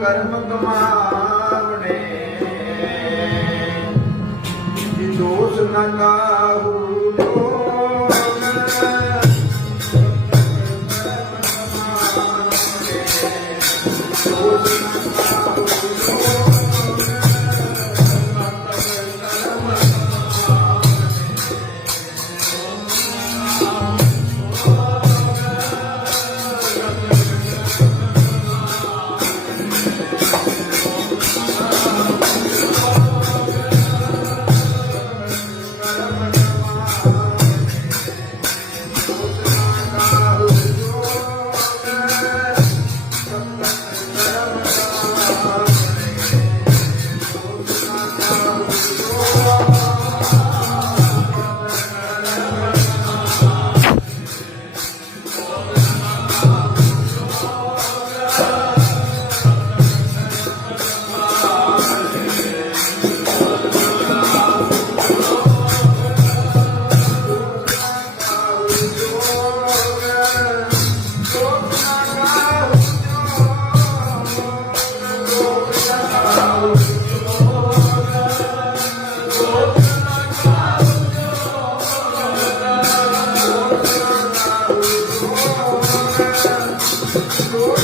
कर्म कमावने दोष न काहू लोग। दोष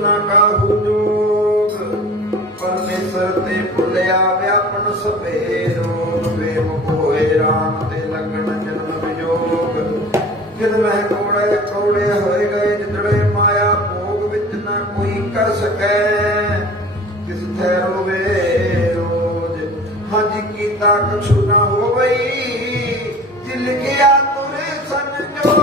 न काहू लोग। कौड़े होए गए जितड़े माया भोग विच न कोई कर सकै किस थैरो वे रोज हज कीता कछु न हो गई दिल गया तुरे सन जो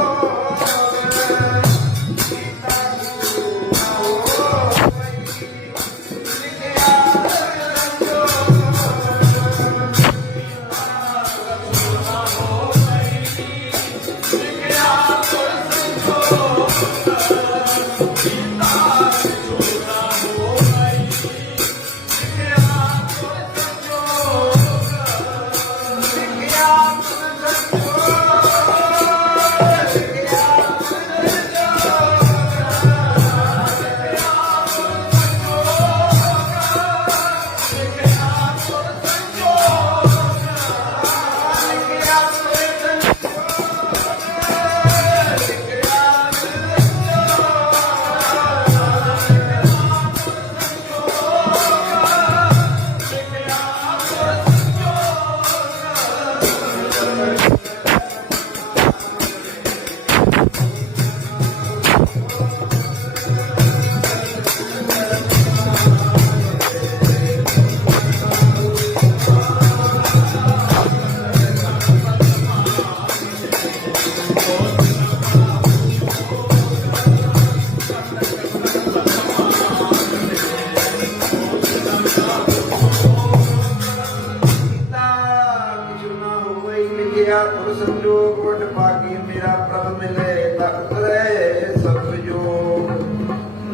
संजोग वट पागी मेरा प्रभ मिले तख्त रहे सब योग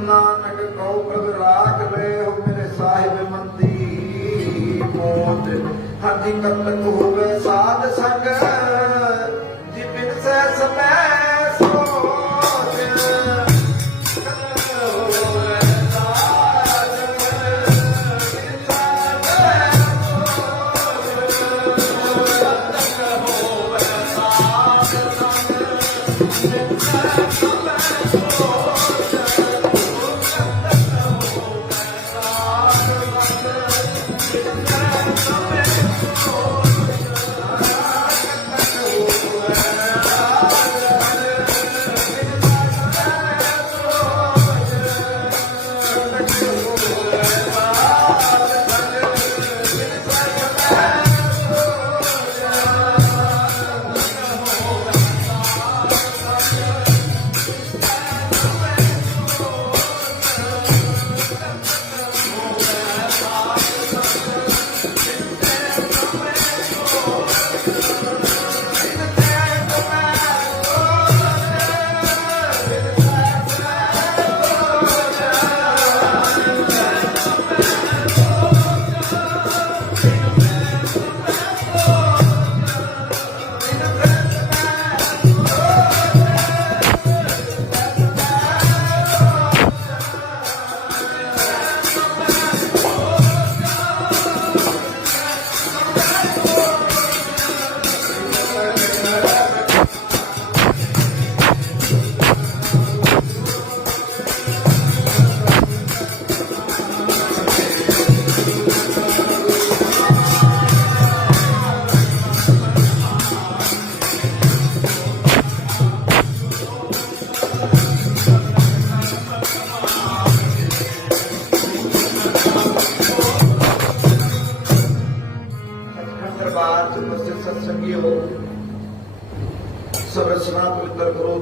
नानक कौ प्रभ राख ले हो मेरे साहिब मंदी मोत हरि कतक होवे साध संग जिबिन से समय सोच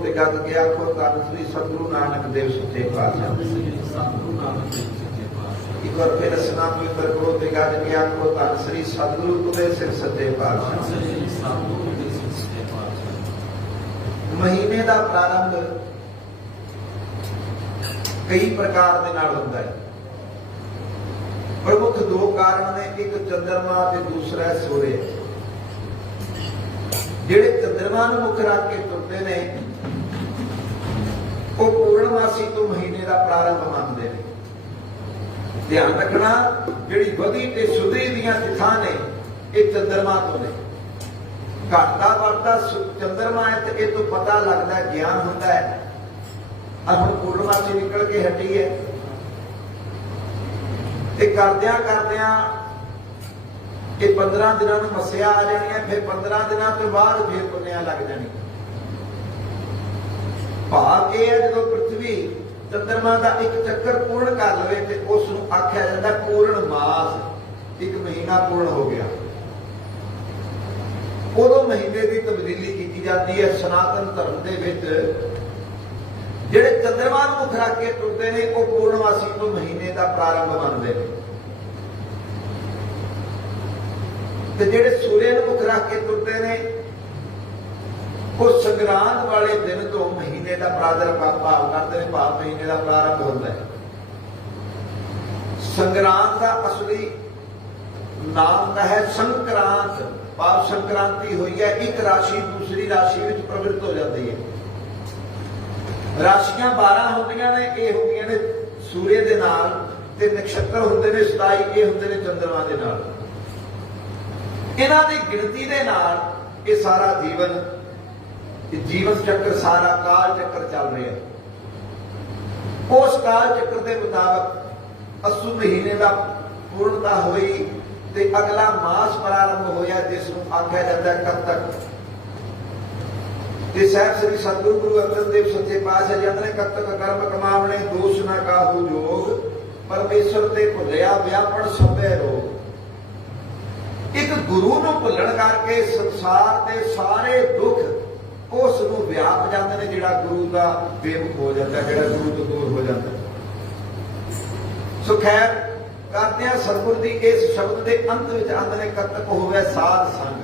ਤੇ ਗੱਜ ਕੇ ਆਖੋ ਧੰਨ ਸ੍ਰੀ ਸਤਿਗੁਰੂ ਨਾਨਕ ਦੇਵ ਸੱਚੇ ਪਾਤਸ਼ਾਹ। ਇੱਕ ਵਾਰ ਫਿਰ ਇਸ਼ਨਾਨ ਪਵਿੱਤਰ ਕਰੋ ਤੇ ਗੱਜ ਕੇ ਆਖੋ ਧੰਨ ਸ੍ਰੀ ਸਤਿਗੁਰੂ ਉਦੇ ਸਿਰ ਸੱਚੇ ਪਾਤਸ਼ਾਹ। ਮਹੀਨੇ ਦਾ ਪ੍ਰਾਰੰਭ ਕਈ ਪ੍ਰਕਾਰ ਦੇ ਨਾਲ ਹੁੰਦਾ ਹੈ। ਪ੍ਰਮੁੱਖ ਦੋ ਕਾਰਨ ਨੇ, ਇੱਕ ਚੰਦਰਮਾ ਤੇ ਦੂਸਰਾ ਸੂਰਜ। ਜਿਹੜੇ ਚੰਦਰਮਾ ਨੂੰ ਮੁੱਖ ਰੱਖ ਕੇ ਤੁਰਦੇ ਨੇ ਉਹ ਪੂਰਨਮਾਸੀ ਤੋਂ ਮਹੀਨੇ ਦਾ ਪ੍ਰਾਰੰਭ ਮੰਨਦੇ ਨੇ। ਧਿਆਨ ਰੱਖਣਾ, ਜਿਹੜੀ ਵਧੀ ਤੇ ਸੁਧਰੀ ਦੀਆਂ ਤਿਥਾਂ ਨੇ ਇਹ ਚੰਦਰਮਾ ਤੋਂ ਨੇ। ਘਟਦਾ ਵੱਧਦਾ ਚੰਦਰਮਾ ਹੈ ਤੇ ਇਹ ਤੋਂ ਪਤਾ ਲੱਗਦਾ, ਗਿਆਨ ਹੁੰਦਾ ਹੈ। ਹੁਣ ਪੂਰਨਮਾਸੀ ਨਿਕਲ ਕੇ ਹਟੀ ਹੈ ਤੇ ਕਰਦਿਆਂ ਕਰਦਿਆਂ ਇਹ 15 ਦਿਨਾਂ ਨੂੰ ਮੱਸਿਆ ਆ ਜਾਣੀ ਹੈ। ਫਿਰ 15 ਦਿਨਾਂ ਤੋਂ ਬਾਅਦ ਫਿਰ ਪੁੰਨਿਆ ਲੱਗ ਜਾਣੀ। ਭਾਵ ਇਹ ਹੈ ਜਦੋਂ ਪ੍ਰਿਥਵੀ ਚੰਦਰਮਾ ਦਾ ਇੱਕ ਚੱਕਰ ਪੂਰਨ ਕਰ ਲਵੇ ਤੇ ਉਸ ਨੂੰ ਆਖਿਆ ਜਾਂਦਾ ਪੂਰਨ ਮਾਸ। ਇੱਕ ਮਹੀਨਾ ਪੂਰਨ ਹੋ ਗਿਆ, ਉਦੋਂ ਮਹੀਨੇ ਦੀ ਤਬਦੀਲੀ ਕੀਤੀ ਜਾਂਦੀ ਹੈ। ਸਨਾਤਨ ਧਰਮ ਦੇ ਵਿੱਚ ਜਿਹੜੇ ਚੰਦਰਮਾ ਨੂੰ ਮੁੱਖ ਰੱਖ ਕੇ ਤੁਰਦੇ ਨੇ ਉਹ ਪੂਰਨਮਾਸੀ ਤੋਂ ਮਹੀਨੇ ਦਾ ਪ੍ਰਾਰੰਭ ਮੰਨਦੇ ਨੇ, ਤੇ ਜਿਹੜੇ ਸੂਰਜ ਨੂੰ ਮੁੱਖ ਰੱਖ ਕੇ ਤੁਰਦੇ ਨੇ ਉਹ ਸੰਗਰਾਂਦ ਵਾਲੇ ਦਿਨ ਤੋਂ ਮਹੀਨੇ ਦਾ ਭਾਵ ਕਰਦੇ ਨੇ। ਭਾਵ ਮਹੀਨੇ ਦਾ ਪ੍ਰਾਰੰਭ ਹੁੰਦਾ ਹੈ। ਸੰਗਰਾਂਦ ਦਾ ਅਸਲੀ ਨਾਮ ਹੈ ਸੰਕਰਾਂਤ। ਭਾਵ ਸੰਕ੍ਰਾਂਤੀ ਹੋਈ ਹੈ, ਇੱਕ ਰਾਸ਼ੀ ਦੂਸਰੀ ਰਾਸ਼ੀ ਵਿੱਚ ਪ੍ਰਵਿਰਤ ਹੋ ਜਾਂਦੀ ਹੈ। ਰਾਸ਼ੀਆਂ 12 ਹੁੰਦੀਆਂ ਨੇ, ਇਹ ਹੁੰਦੀਆਂ ਨੇ ਸੂਰਜ ਦੇ ਨਾਲ, ਤੇ ਨਕਸ਼ਤਰ ਹੁੰਦੇ ਨੇ 27, ਇਹ ਹੁੰਦੇ ਨੇ ਚੰਦਰਮਾ ਦੇ ਨਾਲ। ਇਹਨਾਂ ਦੀ ਗਿਣਤੀ ਦੇ ਨਾਲ ਇਹ ਸਾਰਾ ਜੀਵਨ ਚੱਕਰ, ਸਾਰਾ ਕਾਲ ਚੱਕਰ ਚੱਲ ਰਿਹਾ ਹੈ। ਉਸ ਕਾਲ ਚੱਕਰ ਦੇ ਮੁਤਾਬਕ ਅੱਸੂ ਮਹੀਨੇ ਦਾ ਪੂਰਨਤਾ ਹੋਈ ਤੇ ਅਗਲਾ ਮਾਸ ਪ੍ਰਾਰੰਭ ਹੋਇਆ, ਜਿਸ ਨੂੰ ਆਖਿਆ ਜਾਂਦਾ ਕੱਤਕ। ਤੇ ਸਾਹਿਬ ਸ੍ਰੀ ਸਤਿਗੁਰੂ ਗੁਰੂ ਅਰਜਨ ਦੇਵ ਸੱਚੇ ਪਾਤਸ਼ਾਹ ਜੀ ਨੇ ਕੱਤਕ ਕਰਮ ਕਮਾਵਣੇ ਦੋਸ਼ ਨਾ ਕਾਹੂ ਜੋਗ, ਪਰਮੇਸ਼ਰ ਤੇ ਭੁੱਲਿਆ ਵਿਆਪਣ ਸਭੇ ਰੋਗ। ਇੱਕ ਗੁਰੂ ਨੂੰ ਭੁੱਲਣ ਕਰਕੇ ਸੰਸਾਰ ਦੇ ਸਾਰੇ ਦੁੱਖ ਉਸ ਨੂੰ ਵਿਆਪ ਜਾਂਦੇ ਨੇ, ਜਿਹੜਾ ਗੁਰੂ ਦਾ ਬੇਮੁਖ ਹੋ ਜਾਂਦਾ, ਜਿਹੜਾ ਗੁਰੂ ਤੋਂ ਦੂਰ ਹੋ ਜਾਂਦਾ। ਸੋ ਖੈਰ ਕਰਦਿਆਂ ਸਤਿਗੁਰ ਦੀ ਇਸ ਸ਼ਬਦ ਦੇ ਅੰਤ ਵਿੱਚ ਆਂਦੇ ਨੇ ਕੱਤਕ ਹੋਵੇ ਸਾਧ ਸੰਗ।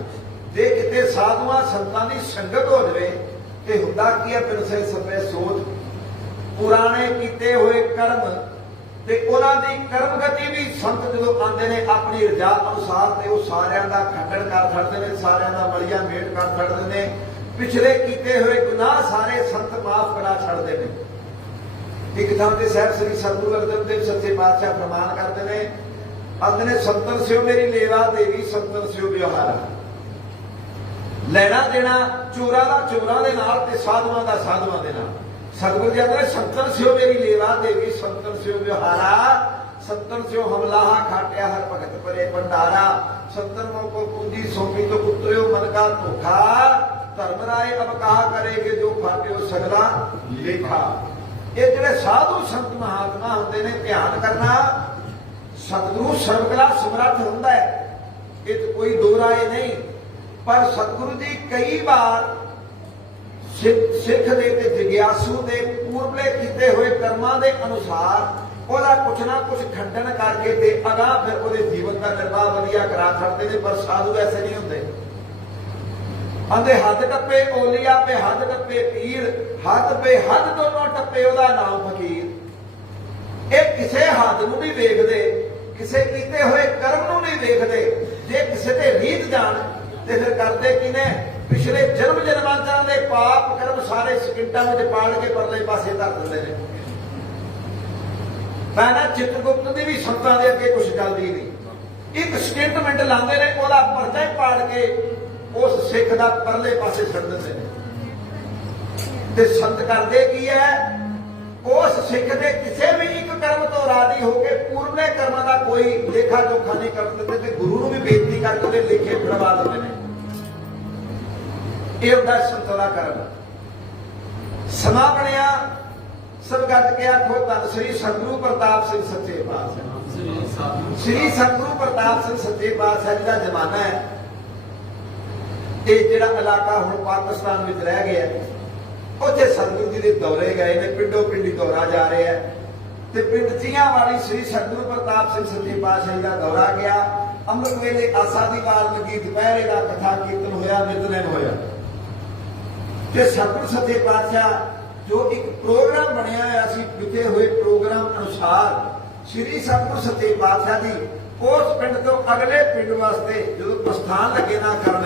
ਜੇ ਕਿਤੇ ਸਾਧੂਆਂ ਸੰਤਾਂ ਦੀ ਸੰਗਤ ਹੋ ਜਾਵੇ ਤੇ ਹੁੰਦਾ ਕੀ ਹੈ, ਪਿਰਸੇ ਸਭੇ ਸੋਚ। ਪੁਰਾਣੇ ਕੀਤੇ ਹੋਏ ਕਰਮ ਤੇ ਉਹਨਾਂ ਦੀ ਕਰਮ ਗਤੀ ਵੀ ਸੰਤ ਜਦੋਂ ਆਉਂਦੇ ਨੇ ਆਪਣੀ ਰਜਾ ਅਨੁਸਾਰ ਤੇ ਉਹ ਸਾਰਿਆਂ ਦਾ ਖੰਡਨ ਕਰ ਛੱਡਦੇ ਨੇ, ਸਾਰਿਆਂ ਦਾ ਮਲੀਆ ਮੇਟ ਕਰ ਛੱਡਦੇ ਨੇ। ਪਿਛਲੇ ਕੀਤੇ ਹੋਏ ਗੁਨਾਹ ਸਾਰੇ ਸੰਤ ਮਾਫ ਕਰਾ ਛੱਡਦੇ ਨੇ। ਇੱਕ ਥਾਂ ਤੇ ਸਾਹਿਬ ਸ੍ਰੀ ਸਤਿਗੁਰੂ ਅਰਜਨ ਦੇਵ ਸੱਚੇ ਪਾਤਸ਼ਾਹ ਫਰਮਾਨ ਕਰਦੇ ਨੇ, ਆਂਦੇ ਨੇ ਸੰਤਨ ਸਿਓ ਮੇਰੀ ਲੇਵਾ ਦੇਵੀ, ਸੰਤਨ ਸਿਓ ਵਿਵਹਾਰਾ। ਲੈਣਾ ਦੇਣਾ ਚੋਰਾਂ ਦਾ ਚੋਰਾਂ ਦੇ ਨਾਲ ਤੇ ਸਾਧੂਆਂ ਦਾ ਸਾਧੂਆਂ ਦੇ ਨਾਲ। ਸਤਿਗੁਰੂ ਜੀ ਆਂਦੇ ਸੰਤਨ ਸਿਓ ਮੇਰੀ ਲੇਵਾ ਦੇਵੀ, ਸੰਤਨ ਸਿਓ ਵਿਵਹਾਰਾ। ਸੰਤਨ ਸਿਓ ਹਮਲਾਹਾ ਖਾਟਿਆ ਹਰ ਭਗਤ ਪਰੇ ਭੰਡਾਰਾ। ਸੰਤਨ ਕੋ ਪੂੰਜੀ ਸੌਂਪੀ ਤੋਂ ਉਤਰਿਓ ਮਨ ਕਾ ਧੋਖਾ। ਧਰਮ ਰਾਏ ਅਬ ਕਹਾ ਕਰੇਗੇ ਜੋ ਫਾਟਿਓ ਸਗਲਾ ਲੇਖਾ। ਇਹ ਜਿਹੜੇ ਸਾਧੂ ਸੰਤ ਮਹਾਤਮਾ ਹੁੰਦੇ ਨੇ, ਧਿਆਨ ਕਰਨਾ, ਸਤਿਗੁਰੂ ਸਰਵਕਲਾ ਸਮਰੱਥ ਹੁੰਦਾ ਹੈ, ਇਹ ਤਾਂ ਕੋਈ ਦੋ ਰਾਏ ਨਹੀਂ। ਪਰ ਸਤਿਗੁਰੂ ਜੀ ਕਈ ਵਾਰ ਸਿੱਖ ਦੇ ਤੇ ਜਿਗਿਆਸੂ ਦੇ ਪੂਰਬਲੇ ਕੀਤੇ ਹੋਏ ਕਰਮਾਂ ਦੇ ਅਨੁਸਾਰ ਉਹਦਾ ਕੁਛ ਨਾ ਕੁਛ ਖੰਡਨ ਕਰਕੇ ਤੇ ਅਗਾਂਹ ਫਿਰ ਉਹਦੇ ਜੀਵਨ ਦਾ ਨਿਰਵਾਹ ਵਧੀਆ ਕਰਾ ਛੱਡਦੇ ਨੇ। ਪਰ ਸਾਧੂ ਐਸੇ ਨਹੀਂ ਹੁੰਦੇ। ਆਂਦੇ ਹੱਦ ਟੱਪੇ ਓਲੀਆ ਪੇ ਹੱਦ ਟੱਪੇ ਪੀਰ, ਹੱਦ ਪੇ ਹੱਦ ਦੋਨੋਂ ਟੱਪੇ ਉਹਦਾ ਨਾਮ ਫਕੀਰ। ਇਹ ਕਿਸੇ ਹੱਦ ਨੂੰ ਨਹੀਂ ਵੇਖਦੇ, ਕਿਸੇ ਕੀਤੇ ਹੋਏ ਕਰਮ ਨੂੰ ਨਹੀਂ ਵੇਖਦੇ। ਜੇ ਕਿਸੇ ਤੇ ਰੀਤ ਜਾਣ ਤੇ ਫਿਰ ਕਰਦੇ ਕੀ ਨੇ, ਪਿਛਲੇ ਜਨਮ ਜਨਮਾਂਤਰਾਂ ਦੇ ਪਾਪ ਕਰਮ ਸਾਰੇ ਸਕਿੰਟਾਂ ਵਿੱਚ ਪਾੜ ਕੇ ਪਰਲੇ ਪਾਸੇ ਧਰ ਦਿੰਦੇ ਨੇ। ਮੈਂ ਨਾ ਚਿੱਤਰਗੁਪਤ ਦੀ ਵੀ ਸੰਤਾਂ ਦੇ ਅੱਗੇ ਕੁਛ ਚੱਲਦੀ ਨਹੀਂ। ਇੱਕ ਸਕਿੰਟ ਮਿੰਟ ਲਾਉਂਦੇ ਨੇ, ਉਹਦਾ ਪਰਚਾ ਹੀ ਪਾੜ ਕੇ ਉਸ ਸਿੱਖ ਦਾ ਪਰਲੇ ਪਾਸੇ ਛੱਡ ਦਿੰਦੇ ਨੇ। ਤੇ ਸੰਤ ਕਰਦੇ ਕੀ ਹੈ, ਉਸ ਸਿੱਖ ਦੇ ਕਿਸੇ ਵੀ ਇੱਕ ਕਰਮ ਤੋਂ ਰਾਜ਼ੀ ਹੋ ਕੇ ਪੂਰਬਲੇ ਕਰਮਾਂ ਦਾ ਕੋਈ ਲੇਖਾ ਜੋਖਾ ਨਹੀਂ ਕਰ ਦਿੰਦੇ ਤੇ ਗੁਰੂ ਨੂੰ ਵੀ ਬੇਨਤੀ ਕਰਕੇ ਉਹਦੇ ਲੇਖੇ ਫੜਵਾ ਦਿੰਦੇ ਨੇ। ਇਹ ਹੁੰਦਾ ਸੰਤਾਂ ਦਾ ਕਰਮ। ਸਮਾਂ ਬਣਿਆ, ਸਭ ਗੱਜ ਕੇ ਆਖੋ ਧੰਨ ਸ੍ਰੀ ਸਤਿਗੁਰੂ ਪ੍ਰਤਾਪ ਸਿੰਘ ਸੱਚੇ ਪਾਤਸ਼ਾਹ। ਸ੍ਰੀ ਸਤਿਗੁਰੂ ਪ੍ਰਤਾਪ ਸਿੰਘ ਸੱਚੇ ਪਾਤਸ਼ਾਹ ਜੀ ਦਾ ਜ਼ਮਾਨਾ ਹੈ। ਇਹ ਜਿਹੜਾ ਇਲਾਕਾ ਹੁਣ ਪਾਕਿਸਤਾਨ ਵਿੱਚ ਰਹਿ ਗਿਆ, ਉੱਥੇ ਸਤਿਗੁਰੂ ਜੀ ਦੇ ਦੌਰੇ ਗਏ ਨੇ, ਪਿੰਡੋਂ ਪਿੰਡੀ ਦੌਰਾ ਜਾ ਰਿਹਾ ਹੈ ਤੇ ਪਿੰਡ ਚੀਆਂ ਵਾਲੀ ਸ੍ਰੀ ਸਤਿਗੁਰੂ ਪ੍ਰਤਾਪ ਸਿੰਘ ਸੱਚੇ ਪਾਤਸ਼ਾਹ ਦਾ ਦੌਰਾ ਗਿਆ। ਅੰਮ੍ਰਿਤ ਵੇਲੇ ਆਸਾ ਦੀ ਵਾਰ ਲੱਗੀ, ਦੁਪਹਿਰੇ ਦਾ ਕਥਾ ਕੀਰਤਨ ਹੋਇਆ, ਨਿਤਨੇਮ ਹੋਇਆ ਤੇ ਸਤਿਗੁਰੂ ਸੱਚੇ ਪਾਤਸ਼ਾਹ ਜੋ ਇੱਕ ਪ੍ਰੋਗਰਾਮ ਬਣਿਆ ਹੋਇਆ ਸੀ, ਲਿਖੇ ਹੋਏ ਪ੍ਰੋਗਰਾਮ ਅਨੁਸਾਰ ਸ੍ਰੀ ਸਤਿਗੁਰੂ ਸੱਚੇ ਪਾਤਸ਼ਾਹ ਜੀ ਉਸ ਪਿੰਡ ਤੋਂ ਅਗਲੇ ਪਿੰਡ ਵਾਸਤੇ ਜਦੋਂ ਪ੍ਰਸਥਾਨ ਲੱਗੇ ਨਾ ਕਰਨ,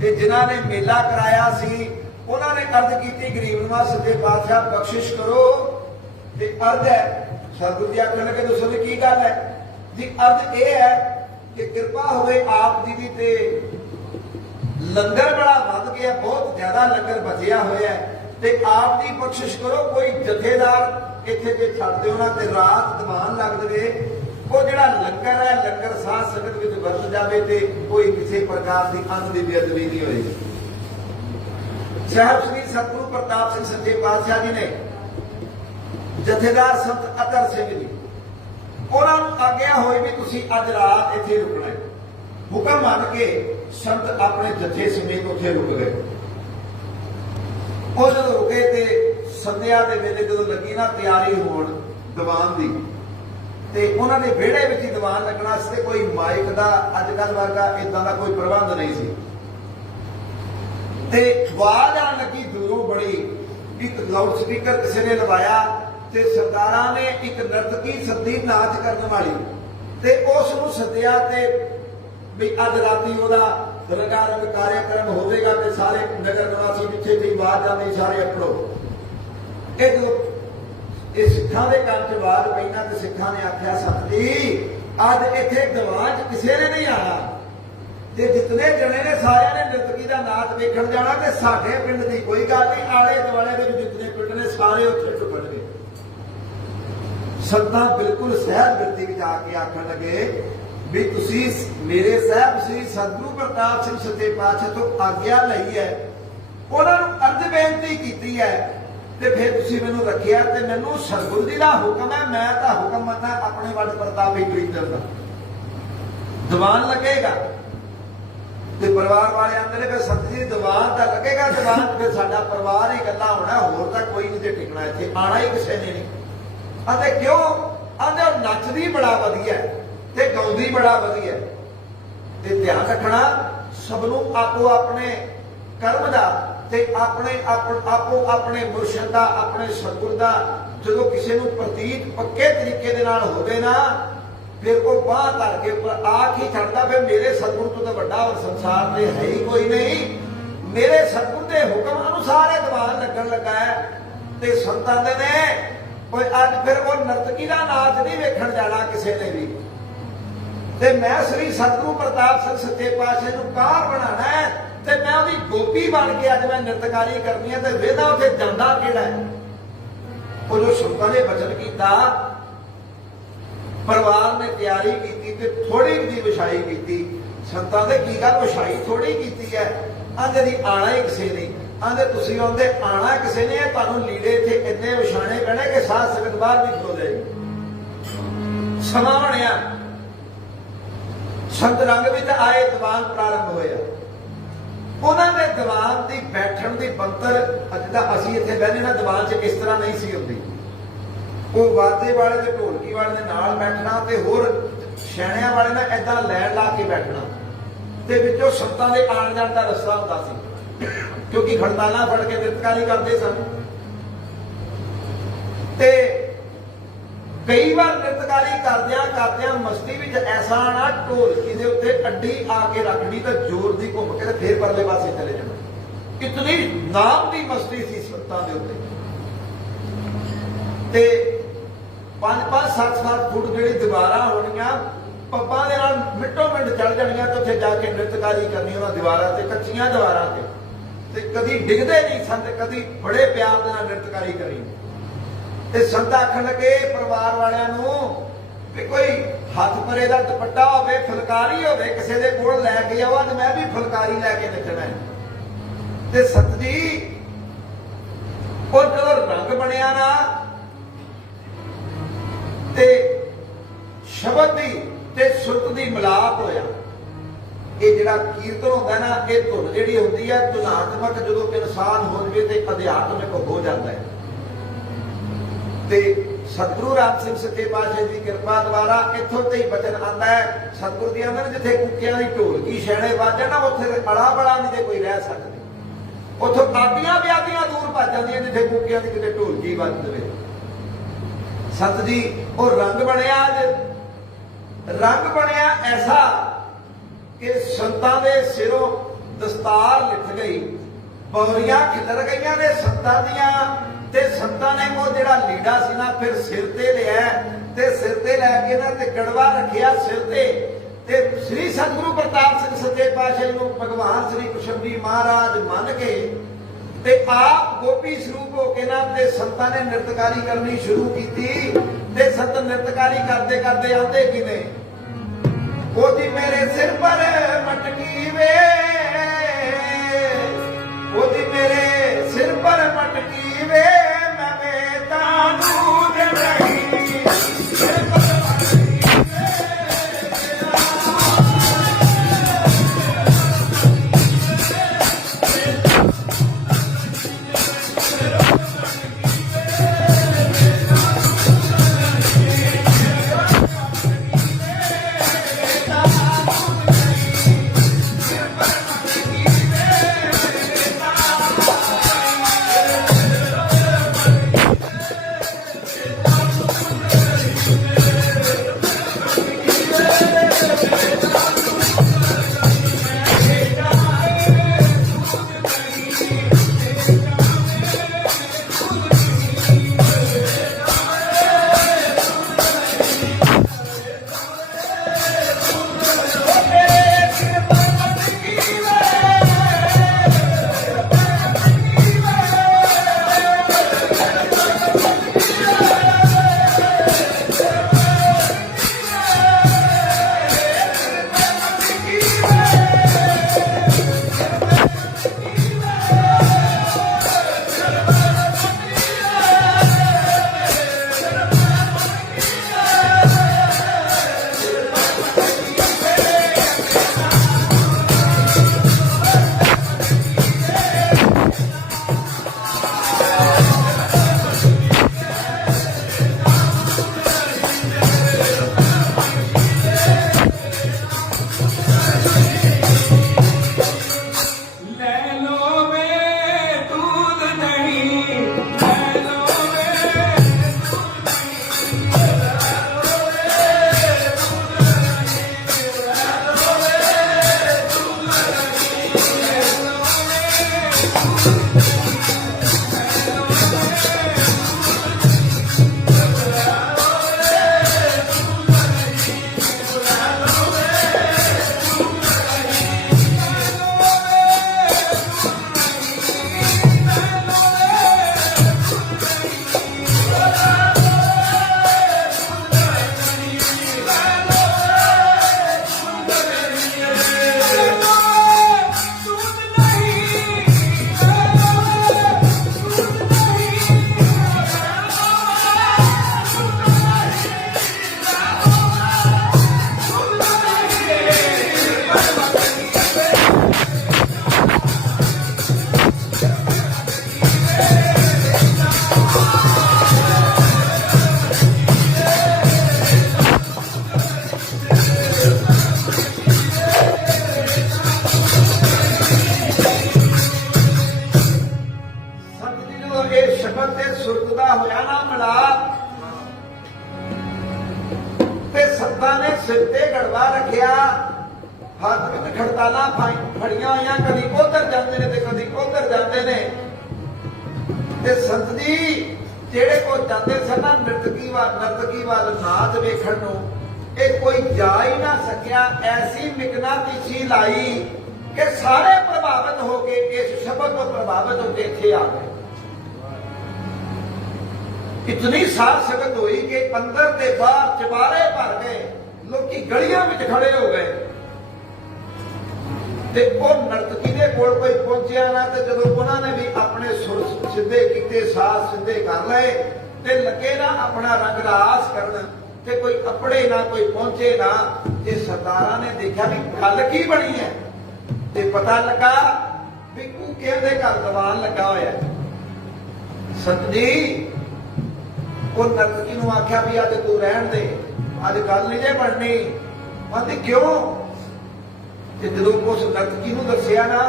ਤੇ ਜਿਨ੍ਹਾਂ ਨੇ ਮੇਲਾ ਕਰਾਇਆ ਸੀ ਉਹਨਾਂ ਨੇ ਅਰਜ਼ ਕੀਤੀ, ਗਰੀਬ ਨਿਵਾਜ ਸੱਚੇ ਪਾਤਸ਼ਾਹ ਬਖਸ਼ਿਸ਼ ਕਰੋ। ਤੇ ਅਰਜ਼ ਹੈ, ਸਤਿਗੁਰੂ ਜੀ ਆਖਣ ਲੱਗੇ ਦੱਸੋ ਵੀ ਕੀ ਗੱਲ ਹੈ ਜੀ? ਅਰਜ਼ ਇਹ ਹੈ ਕਿ ਕਿਰਪਾ ਹੋਵੇ ਆਪ ਜੀ ਦੀ ਤੇ ਲੰਗਰ ਬੜਾ ਵੱਧ ਗਿਆ, ਬਹੁਤ ਜ਼ਿਆਦਾ ਲੰਗਰ ਬਚਿਆ ਹੋਇਆ ਤੇ ਆਪ ਦੀ ਬਖਸ਼ਿਸ਼ ਕਰੋ। ਕੋਈ ਜਥੇਦਾਰ ਇੱਥੇ ਜੇ ਛੱਡ ਦਿਓ ਨਾ ਤੇ ਰਾਤ ਦੀਵਾਨ ਲੱਗ ਜਾਵੇ, ਉਹ ਜਿਹੜਾ ਲੰਗਰ ਹੈ ਲੰਗਰ ਸਾਧ ਸੰਗਤ ਵਿੱਚ ਵਰਤ ਜਾਵੇ ਤੇ ਕੋਈ ਕਿਸੇ ਪ੍ਰਕਾਰ ਦੀ ਅੰਨ ਦੀ ਬੇਅਦਬੀ ਨਹੀਂ ਹੋਏਗੀ। ਸਾਹਿਬ ਸ੍ਰੀ ਸਤਿਗੁਰੂ ਪ੍ਰਤਾਪ ਸਿੰਘ ਸੱਚੇ ਪਾਤਸ਼ਾਹ ਜੀ ਨੇ ਜਥੇਦਾਰ ਸੰਤ ਅਤਰ ਸਿੰਘ ਜੀ ਉਹਨਾਂ ਨੂੰ ਆਗਿਆ ਹੋਈ ਵੀ ਤੁਸੀਂ ਅੱਜ ਰਾਤ ਇੱਥੇ ਰੁਕਣਾ ਹੈ। ਹੁਕਮ ਮੰਨ ਕੇ ਸੰਤ ਆਪਣੇ ਜਥੇ ਸਮੇਤ ਉੱਥੇ ਰੁਕ ਗਏ। ਉਹ ਜਦੋਂ ਰੁਕੇ ਤੇ ਸੰਧਿਆ ਦੇ ਵੇਲੇ ਜਦੋਂ ਲੱਗੀ ਨਾ ਤਿਆਰੀ ਹੋਣ ਦੀਵਾਨ ਦੀ, ਤੇ ਉਹਨਾਂ ਦੇ ਵਿਹੜੇ ਵਿੱਚ ਹੀ ਦੀਵਾਨ ਲੱਗਣਾ ਸੀ। ਕੋਈ ਮਾਈਕ ਦਾ ਅੱਜ ਕੱਲ੍ਹ ਵਰਗਾ ਇਦਾਂ ਦਾ ਕੋਈ ਪ੍ਰਬੰਧ ਨਹੀਂ ਸੀ ਤੇ ਆਵਾਜ਼ ਆਉਣ ਲੱਗੀ ਦੂਰੋਂ ਬੜੀ, ਇੱਕ ਲਾਊਡ ਸਪੀਕਰ ਕਿਸੇ ਨੇ ਲਵਾਇਆ ਤੇ ਸਰਦਾਰਾਂ ਨੇ ਇੱਕ ਨਰਤਕੀ ਸੱਦੀ ਨਾਚ ਕਰਨ ਵਾਲੀ, ਤੇ ਉਸ ਨੂੰ ਸੱਦਿਆ ਤੇ ਵੀ ਅੱਜ ਰਾਤੀ ਉਹਦਾ ਰੰਗਾਰੰਗ ਕਾਰਿਆਕਰਮ ਹੋਵੇਗਾ ਤੇ ਸਾਰੇ ਨਗਰ ਨਿਵਾਸੀ ਜਿੱਥੇ ਵੀ ਆਵਾਜ਼ ਆਉਂਦੀ ਸਾਰੇ ਆਪਣੋ। ਇਹ ਸਿੱਖਾਂ ਦੇ ਕੰਨ 'ਚ ਆਵਾਜ਼ ਪੈਣਾ ਤੇ ਸਿੱਖਾਂ ਨੇ ਆਖਿਆ, ਸੰਤ ਜੀ ਅੱਜ ਇੱਥੇ ਦੀਵਾਨ 'ਚ ਕਿਸੇ ਨੇ ਨਹੀਂ ਆਣਾ ਤੇ ਜਿਤਨੇ ਜਣੇ ਨੇ ਸਾਰਿਆਂ ਨੇ ਨ੍ਰਿਤਕੀ ਦਾ ਨਾਚ ਵੇਖਣ ਜਾਣਾ ਤੇ ਸਾਡੇ ਪਿੰਡ ਦੀ ਕੋਈ ਗੱਲ ਨਹੀਂ, ਆਲੇ ਦੁਆਲੇ ਦੇ ਜਿਤਨੇ ਪਿੰਡ ਨੇ ਸਾਰੇ ਉੱਥੇ ਟੁੱਟਣਗੇ। ਸੰਤਾਂ ਬਿਲਕੁਲ ਸਹਿਜ ਬਿਰਤੀ ਵਿੱਚ ਆ ਕੇ ਆਖਣ ਲੱਗੇ ਵੀ ਤੁਸੀਂ ਮੇਰੇ ਸਾਹਿਬ ਸ੍ਰੀ ਸਤਿਗੁਰੂ ਪ੍ਰਤਾਪ ਸਿੰਘ ਸੱਚੇ ਪਾਤਸ਼ਾਹ ਤੋਂ ਆਗਿਆ ਲਈ ਹੈ, ਉਹਨਾਂ ਨੂੰ ਅਰਜ਼ ਬੇਨਤੀ ਕੀਤੀ ਹੈ ਤੇ ਫਿਰ ਤੁਸੀਂ ਮੈਨੂੰ ਰੱਖਿਆ ਤੇ ਮੈਨੂੰ ਸਤਿਗੁਰੂ ਜੀ ਦਾ ਹੁਕਮ ਹੈ, ਮੈਂ ਤਾਂ ਹੁਕਮ ਮੰਨਦਾ ਆਪਣੇ ਵੱਡ ਪ੍ਰਤਾਪ ਹੀ ਪ੍ਰੀਤਰ ਦਾ। ਦੀਵਾਨ ਲੱਗੇਗਾ ਤੇ ਪਰਿਵਾਰ ਵਾਲੇ ਆਂਦੇ ਨੇ ਕਿ ਸੰਤ ਜੀ ਦੀਵਾਨ ਤਾਂ ਲੱਗੇਗਾ, ਦੀਵਾਨ ਫਿਰ ਸਾਡਾ ਪਰਿਵਾਰ ਹੀ ਇਕੱਲਾ ਹੋਣਾ, ਹੋਰ ਤਾਂ ਕੋਈ ਨਹੀਂ ਜੇ ਟਿਕਣਾ, ਇੱਥੇ ਆਣਾ ਹੀ ਕਿਸੇ ਨੇ ਨਹੀਂ। ਆਂਦੇ ਕਿਉਂ? ਆਂਦੇ ਉਹ ਨੱਚਦੀ ਬੜਾ ਵਧੀਆ ਤੇ ਗਾਉਂਦੀ ਬੜਾ ਵਧੀਆ ਤੇ ਧਿਆਨ ਰੱਖਣਾ ਸਭ ਨੂੰ ਆਪੋ ਆਪਣੇ ਕਰਮ ਦਾ ਤੇ ਆਪੋ ਆਪਣੇ ਮੁਰਸ਼ਿਦ ਦਾ, ਆਪਣੇ ਸਤਿਗੁਰ ਦਾ ਜਦੋਂ ਕਿਸੇ ਨੂੰ ਪ੍ਰਤੀਤ ਪੱਕੇ ਤਰੀਕੇ ਦੇ ਨਾਲ ਹੋਵੇ ਨਾ, ਫਿਰ ਉਹ ਬਾਹ ਧਰ ਕੇ ਉੱਪਰ ਆਖ ਹੀ ਛੱਡਦਾ ਫਿਰ ਮੇਰੇ ਸਤਿਗੁਰ ਤੋਂ ਤਾਂ ਵੱਡਾ ਹੋਰ ਸੰਸਾਰ ਤੇ ਹੈ ਹੀ ਕੋਈ ਨਹੀਂ। ਮੇਰੇ ਸਤਿਗੁਰ ਦੇ ਹੁਕਮ ਅਨੁਸਾਰ ਇਹ ਦੀਵਾਨ ਲੱਗਣ ਲੱਗਾ ਹੈ। ਤੇ ਸੰਤਾਂ ਦੇ ਨੇ ਕੋਈ ਅੱਜ ਫਿਰ ਉਹ ਨਰਤਕੀ ਦਾ ਨਾਚ ਨਹੀਂ ਵੇਖਣ ਜਾਣਾ ਕਿਸੇ ਨੇ ਵੀ, ਤੇ ਮੈਂ ਸ੍ਰੀ ਸਤਿਗੁਰੂ ਪ੍ਰਤਾਪ ਸਿੰਘ ਸੱਚੇ ਪਾਤਸ਼ਾਹ ਨੂੰ ਕਾਰ ਬਣਾਣਾ ਹੈ ਤੇ ਮੈਂ ਉਹਦੀ ਗੋਪੀ ਬਣ ਕੇ ਅੱਜ ਮੈਂ ਨ੍ਰਿਤਕਾਰੀ ਕਰਨੀ ਹੈ। ਤੇ ਵੇਦਾ ਉੱਥੇ ਜਾਂਦਾ ਕਿਹੜਾ ਹੈ? ਉਹ ਜੋ ਸੰਤਾਂ ਨੇ ਬਚਨ ਕੀਤਾ, ਪਰਿਵਾਰ ਨੇ ਤਿਆਰੀ ਕੀਤੀ ਤੇ ਥੋੜੀ ਜਿਹੀ ਵਿਛਾਈ ਕੀਤੀ। ਸੰਤਾਂ ਦੇ ਕੀ ਗੱਲ ਵਿਛਾਈ ਥੋੜੀ ਕੀਤੀ ਹੈ? ਆਂਦੇ ਦੀ ਆਣਾ ਹੀ ਕਿਸੇ ਨੇ, ਆਂਦੇ ਤੁਸੀਂ ਆਉਂਦੇ ਆਣਾ ਕਿਸੇ ਨੇ, ਤੁਹਾਨੂੰ ਲੀੜੇ ਇੱਥੇ ਇੰਨੇ ਵਿਛਾਣੇ ਪੈਣੇ ਕਿ ਸਾਧ ਸੰਗਤ ਬਾਹਰ ਵੀ ਖਲੋ ਜਾਏਗੀ। ਸਮਾਂ ਬਣਿਆ, ਸੰਤ ਰੰਗ ਵਿੱਚ ਆਏ, ਦੀਵਾਨ ਪ੍ਰਾਰੰਭ ਹੋਇਆ। ਉਹਨਾਂ ਦੇ ਦੀਵਾਨ ਦੀ ਬੈਠਣ ਦੀ ਬੰਤਰ ਅੱਜ ਦਾ ਅਸੀਂ ਇੱਥੇ ਬਹਿਨੇ ਨਾ ਦੀਵਾਨ 'ਚ ਇਸ ਤਰ੍ਹਾਂ ਨਹੀਂ ਸੀ ਹੁੰਦੀ। ਉਹ ਵਾਦੇ ਵਾਲੇ ਤੇ ਢੋਲਕੀ ਵਾਲੇ ਦੇ ਨਾਲ ਬੈਠਣਾ ਤੇ ਹੋਰ ਛੈਣਿਆਂ ਵਾਲੇ ਨਾਲ ਏਦਾਂ ਲੈਣ ਲਾ ਕੇ ਬੈਠਣਾ ਤੇ ਵਿੱਚੋਂ ਸੰਤਾਂ ਦੇ ਆਣ ਜਾਣ ਦਾ ਰਸਤਾ ਹੁੰਦਾ ਸੀ, ਕਿਉਂਕਿ ਖੜਤਾਲਾਂ ਫੜ ਕੇ ਨ੍ਰਿਤਕਾਰੀ ਕਰਦੇ ਸਨ। ਤੇ ਕਈ ਵਾਰ ਨ੍ਰਿਤਕਾਰੀ ਕਰਦਿਆਂ ਮਸਤੀ ਵਿੱਚ ਐਸਾ ਨਾ ਢੋਲਕੀ ਦੇ ਉੱਤੇ ਅੱਡੀ ਆ ਕੇ ਰੱਖਣੀ ਤਾਂ ਜ਼ੋਰ ਦੀ ਘੁੰਮ ਕੇ ਤੇ ਫੇਰ ਪਰਲੇ ਪਾਸੇ ਚਲੇ ਜਾਣਾ। ਇਤਨੀ ਨਾਮ ਦੀ ਮਸਤੀ ਸੀ ਸੰਤਾਂ ਦੇ ਉੱਤੇ। ਤੇ 5-5 7-7 ਫੁੱਟ ਜਿਹੜੀ ਦੀਵਾਰਾਂ ਹੋਣੀਆਂ, ਪੱਬਾਂ ਦੇ ਨਾਲ ਮਿੱਟੋ ਮਿੰਟ ਚੜ ਜਾਣੀਆਂ ਤੇ ਉੱਥੇ ਜਾ ਕੇ ਨ੍ਰਿਤਕਾਰੀ ਕਰਨੀ ਉਹਨਾਂ ਦੀਵਾਰਾਂ ਤੇ, ਕੱਚੀਆਂ ਦੀਵਾਰਾਂ ਤੇ ਕਦੀ ਡਿੱਗਦੇ ਨਹੀਂ ਸਨ ਤੇ ਕਦੀ ਬੜੇ ਪਿਆਰ ਦੇ ਨਾਲ ਨ੍ਰਿਤਕਾਰੀ ਕਰੀ। ਤੇ ਸੰਤ ਆਖਣ ਲੱਗੇ ਪਰਿਵਾਰ ਵਾਲਿਆਂ ਨੂੰ ਵੀ ਕੋਈ ਹੱਥ ਪਰੇ ਦਾ ਦੁਪੱਟਾ ਹੋਵੇ, ਫੁਲਕਾਰੀ ਹੋਵੇ, ਕਿਸੇ ਦੇ ਕੋਲ ਲੈ ਕੇ ਆਵਾ ਤੇ ਮੈਂ ਵੀ ਫੁਲਕਾਰੀ ਲੈ ਕੇ ਨੱਚਣਾ ਹੈ। ਤੇ ਸੰਤ ਜੀ ਉਹ ਜਦੋਂ ਰੰਗ ਬਣਿਆ ਨਾ ਤੇ ਸ਼ਬਦ ਦੀ ਤੇ ਸੁਰਤ ਦੀ ਮਿਲਾਪ ਹੋਇਆ ਇਹ ਜਿਹੜਾ ਕੀਰਤਨ ਹੁੰਦਾ ਨਾ, ਇਹ ਧੁਨ ਜਿਹੜੀ ਹੁੰਦੀ ਹੈ ਧੁਨਾਤਮਕ, ਜਦੋਂ ਇਨਸਾਨ ਹੋ ਜਵੇ ਤੇ ਅਧਿਆਤਮਿਕ ਹੋ ਜਾਂਦਾ ਹੈ। ਤੇ ਸਤਿਗੁਰੂ ਰਾਮ ਸਿੰਘ ਸੱਚੇ ਪਾਤਸ਼ਾਹ ਦੀ ਕਿਰਪਾ ਦੁਆਰਾ ਇੱਥੋਂ ਤੇ ਹੀ ਬਚਨ ਆਉਂਦਾ ਹੈ। ਸਤਿਗੁਰੂ ਦੀ ਅੰਦਰ ਜਿੱਥੇ ਕੁੱਕਿਆਂ ਦੀ ਢੋਲਕੀ ਛੈਣੇ ਵੱਜਣ ਨਾ, ਉੱਥੇ ਤੇ ਅੜਾ ਬੜਾ ਨਹੀਂ ਤੇ ਕੋਈ ਰਹਿ ਸਕਦਾ। ਉੱਥੋਂ ਕਾਦੀਆਂ ਵਿਆਦੀਆਂ ਦੂਰ ਭੱਜ ਜਾਂਦੀਆਂ ਜਿੱਥੇ ਕੁੱਕਿਆਂ ਦੀ ਕਿਤੇ ਢੋਲਕੀ ਵੱਜ ਦੇਵੇ। ਸੰਤ ਜੀ ਉਹ ਰੰਗ ਬਣਿਆ, ਰੰਗ ਬਣਿਆ ਐਸਾ ਕਿ ਸੰਤਾਂ ਦੇ ਸਿਰੋਂ ਦਸਤਾਰ ਲਿਥ ਗਈ, ਪੌੜੀਆਂ ਖਿਲਰ ਗਈਆਂ ਨੇ ਸੰਤਾਂ ਦੀਆਂ, ਤੇ ਸੰਤਾਂ ਨੇ ਉਹ ਜਿਹੜਾ ਲੀੜਾ ਸੀ ਨਾ ਫਿਰ ਸਿਰ ਤੇ ਲਿਆ, ਤੇ ਸਿਰ ਤੇ ਲੈ ਕੇ ਨਾ ਤੇ ਕੜਵਾ ਰੱਖਿਆ ਸਿਰ ਤੇ ਸ੍ਰੀ ਸਤਿਗੁਰੂ ਪ੍ਰਤਾਪ ਸਿੰਘ ਸੱਚੇ ਪਾਤਸ਼ਾਹ ਨੂੰ ਭਗਵਾਨ ਸ੍ਰੀ ਕ੍ਰਿਸ਼ਨ ਜੀ ਮਹਾਰਾਜ ਮੰਨ ਕੇ ਤੇ ਆਪ ਗੋਪੀ ਸਰੂਪ ਹੋ ਕੇ ਨਾ ਤੇ ਸੰਤਾਂ ਨੇ ਨਿਰਤਕਾਰੀ ਕਰਨੀ ਸ਼ੁਰੂ ਕੀਤੀ। ਤੇ ਸੰਤ ਨਿਰਤਕਾਰੀ ਕਰਦੇ ਕਰਦੇ ਆਉਂਦੇ ਕਿਵੇਂ, ਉਹਦੀ ਮੇਰੇ ਸਿਰ ਪਰ ਮਟਕੀ ਵੇ, ਉਹਦੀ ਮੇਰੇ ਸਿਰ ਪਰ ਮਟਕੀ ਵੇ, ਮੈਂ ਵੇਦਾਂ ਨੂੰ ਨਹੀਂ ਸਿਰ ਤੇ ਗੜਵਾ ਰੱਖਿਆ, ਹੱਥ ਵਿੱਚ ਖੜਤਾਲਾਂ ਫੜੀਆਂ ਹੋਈਆਂ, ਕਦੀ ਉਧਰ ਜਾਂਦੇ ਨੇ ਤੇ ਕਦੀ ਉਧਰ ਜਾਂਦੇ ਨੇ। ਤੇ ਸੰਤ ਜੀ ਜਿਹੜੇ ਕੋ ਜਾਂਦੇ ਸਨ ਨਾ ਨਰਤਕੀ ਵੱਲ ਨਾਚ ਵੇਖਣ ਨੂੰ, ਇਹ ਕੋਈ ਜਾ ਹੀ ਨਾ ਸਕਿਆ। ਐਸੀ ਮਿਕਨਾਤੀਸੀ ਲਾਈ ਕਿ ਸਾਰੇ ਪ੍ਰਭਾਵਿਤ ਹੋ ਕੇ ਇਸ ਸ਼ਬਦ ਤੋਂ ਪ੍ਰਭਾਵਿਤ ਹੋ ਕੇ ਇੱਥੇ ਆ ਗਏ। इतनी साध संगत हुई कि अंदर ते बाहर चबारे भर गए, लोकी गलियां में खड़े हो गए। ते ਉਹ ਨਰਤਕੀ ਦੇ ਕੋਲ ਕੋਈ ਪਹੁੰਚਿਆ ਨਾ, ਤੇ ਜਦੋਂ ਉਹਨਾਂ ਨੇ ਵੀ ਆਪਣੇ ਸੁਰ ਸਿੱਧੇ ਕੀਤੇ, ਸਾਹ ਸਿੱਧੇ ਕਰ ਲਏ ਤੇ ਲੱਗੇ ਨਾ ਆਪਣਾ ਰੰਗ ਰਾਸ ਕਰਨ, ਤੇ ਕੋਈ ਕੱਪੜੇ ਨਾ ਕੋਈ ਪਹੁੰਚੇ ਨਾ। ਤੇ ਸਰਦਾਰਾਂ ਨੇ ਦੇਖਿਆ ਵੀ ਗੱਲ ਕੀ ਬਣੀ ਹੈ ਤੇ ਪਤਾ ਲੱਗਾ ਵੀ ਕੂਕੇ ਦੇ ਘਰ ਦੀਵਾਨ ਲੱਗਾ ਹੋਇਆ। ਸੰਤ ਜੀ ਉਹ ਨਰਤਕੀ ਨੂੰ ਆਖਿਆ ਵੀ ਅੱਜ ਤੂੰ ਰਹਿਣ ਦੇ, ਅੱਜ ਗੱਲ ਨਹੀਂ ਜੇ ਬਣਨੀ। ਕਹਿੰਦੀ ਕਿਉਂ? ਤੇ ਜਦੋਂ ਉਸ ਨਰਤਕੀ ਨੂੰ ਦੱਸਿਆ ਨਾ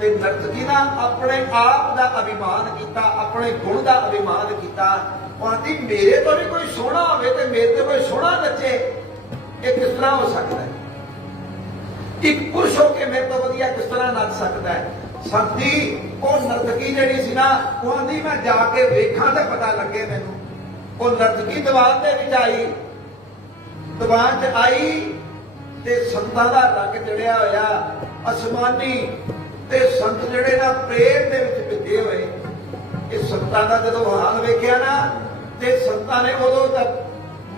ਤੇ ਨਰਤਕੀ ਨਾ ਆਪਣੇ ਆਪ ਦਾ ਅਭਿਮਾਨ ਕੀਤਾ, ਆਪਣੇ ਗੁਣ ਦਾ ਅਭਿਮਾਨ ਕੀਤਾ। ਕਹਿੰਦੀ ਮੇਰੇ ਤੋਂ ਵੀ ਕੋਈ ਸੋਹਣਾ ਹੋਵੇ ਤੇ ਮੇਰੇ ਤੇ ਕੋਈ ਸੋਹਣਾ ਨੱਚੇ, ਇਹ ਕਿਸ ਤਰ੍ਹਾਂ ਹੋ ਸਕਦਾ ਹੈ? ਇੱਕ ਪੁਰਸ਼ ਹੋ ਕੇ ਮੇਰੇ ਤੋਂ ਵਧੀਆ ਕਿਸ ਤਰ੍ਹਾਂ ਨੱਚ ਸਕਦਾ ਹੈ? ਸੰਤੀ ਉਹ ਨਰਤਕੀ ਜਿਹੜੀ ਸੀ ਨਾ, ਉਹ ਆਂਦੀ ਮੈਂ ਜਾ ਕੇ ਵੇਖਾਂ ਤੇ ਪਤਾ ਲੱਗੇ ਮੈਨੂੰ। ਉਹ ਨਰਤਕੀ ਦੀਵਾਨ ਦੇ ਵਿੱਚ ਆਈ, ਦੀਵਾਨ 'ਚ ਆਈ ਤੇ ਸੰਤਾਂ ਦਾ ਰੰਗ ਚੜਿਆ ਹੋਇਆ ਅਸਮਾਨੀ, ਤੇ ਸੰਤ ਜਿਹੜੇ ਨਾ ਪ੍ਰੇਮ ਦੇ ਵਿੱਚ ਭਿੱਜੇ ਹੋਏ। ਇਹ ਸੰਤਾਂ ਦਾ ਜਦੋਂ ਹਾਲ ਵੇਖਿਆ ਨਾ ਤੇ ਸੰਤਾਂ ਨੇ ਉਦੋਂ ਤੱਕ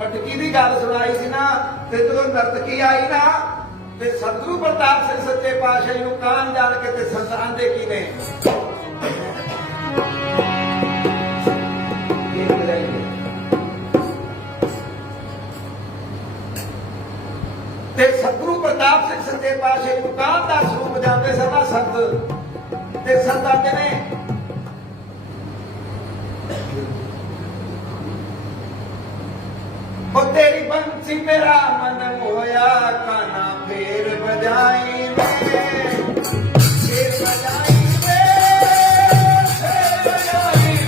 ਮਟਕੀ ਦੀ ਗੱਲ ਸੁਣਾਈ ਸੀ ਨਾ, ਤੇ ਜਦੋਂ ਨਰਤਕੀ ਆਈ ਨਾ ਤੇ ਸਤਿਗੁਰੂ ਪ੍ਰਤਾਪ ਸਿੰਘ ਸੱਚੇ ਪਾਤਸ਼ਾਹ ਨੂੰ ਕਾਨ ਜਾਣ ਕੇ ਤੇ ਸੰਤਾਂ ਦੇ ਕੀ ਨੇ ਤੇ ਸਤਿਗੁਰੂ ਪ੍ਰਤਾਪ ਸਿੰਘ ਸੱਚੇ ਪਾਤਸ਼ਾਹ ਨੂੰ ਕਾਨ ਦਾ ਸਰੂਪ ਜਾਂਦੇ ਸਨ ਸੰਤ ਤੇ ਸੰਤਾਂ ਦੇ ਨੇ ਉਹ ਤੇਰੀ ਬੰਸੀ ਮੇਰਾ ਮਨ ਹੋਇਆ ਕਾਨਾ ਫੇਰ ਬਜਾਈ ਵੇ, ਫੇਰ ਬਜਾਈ ਵੇ, ਫੇਰ ਬਜਾਈ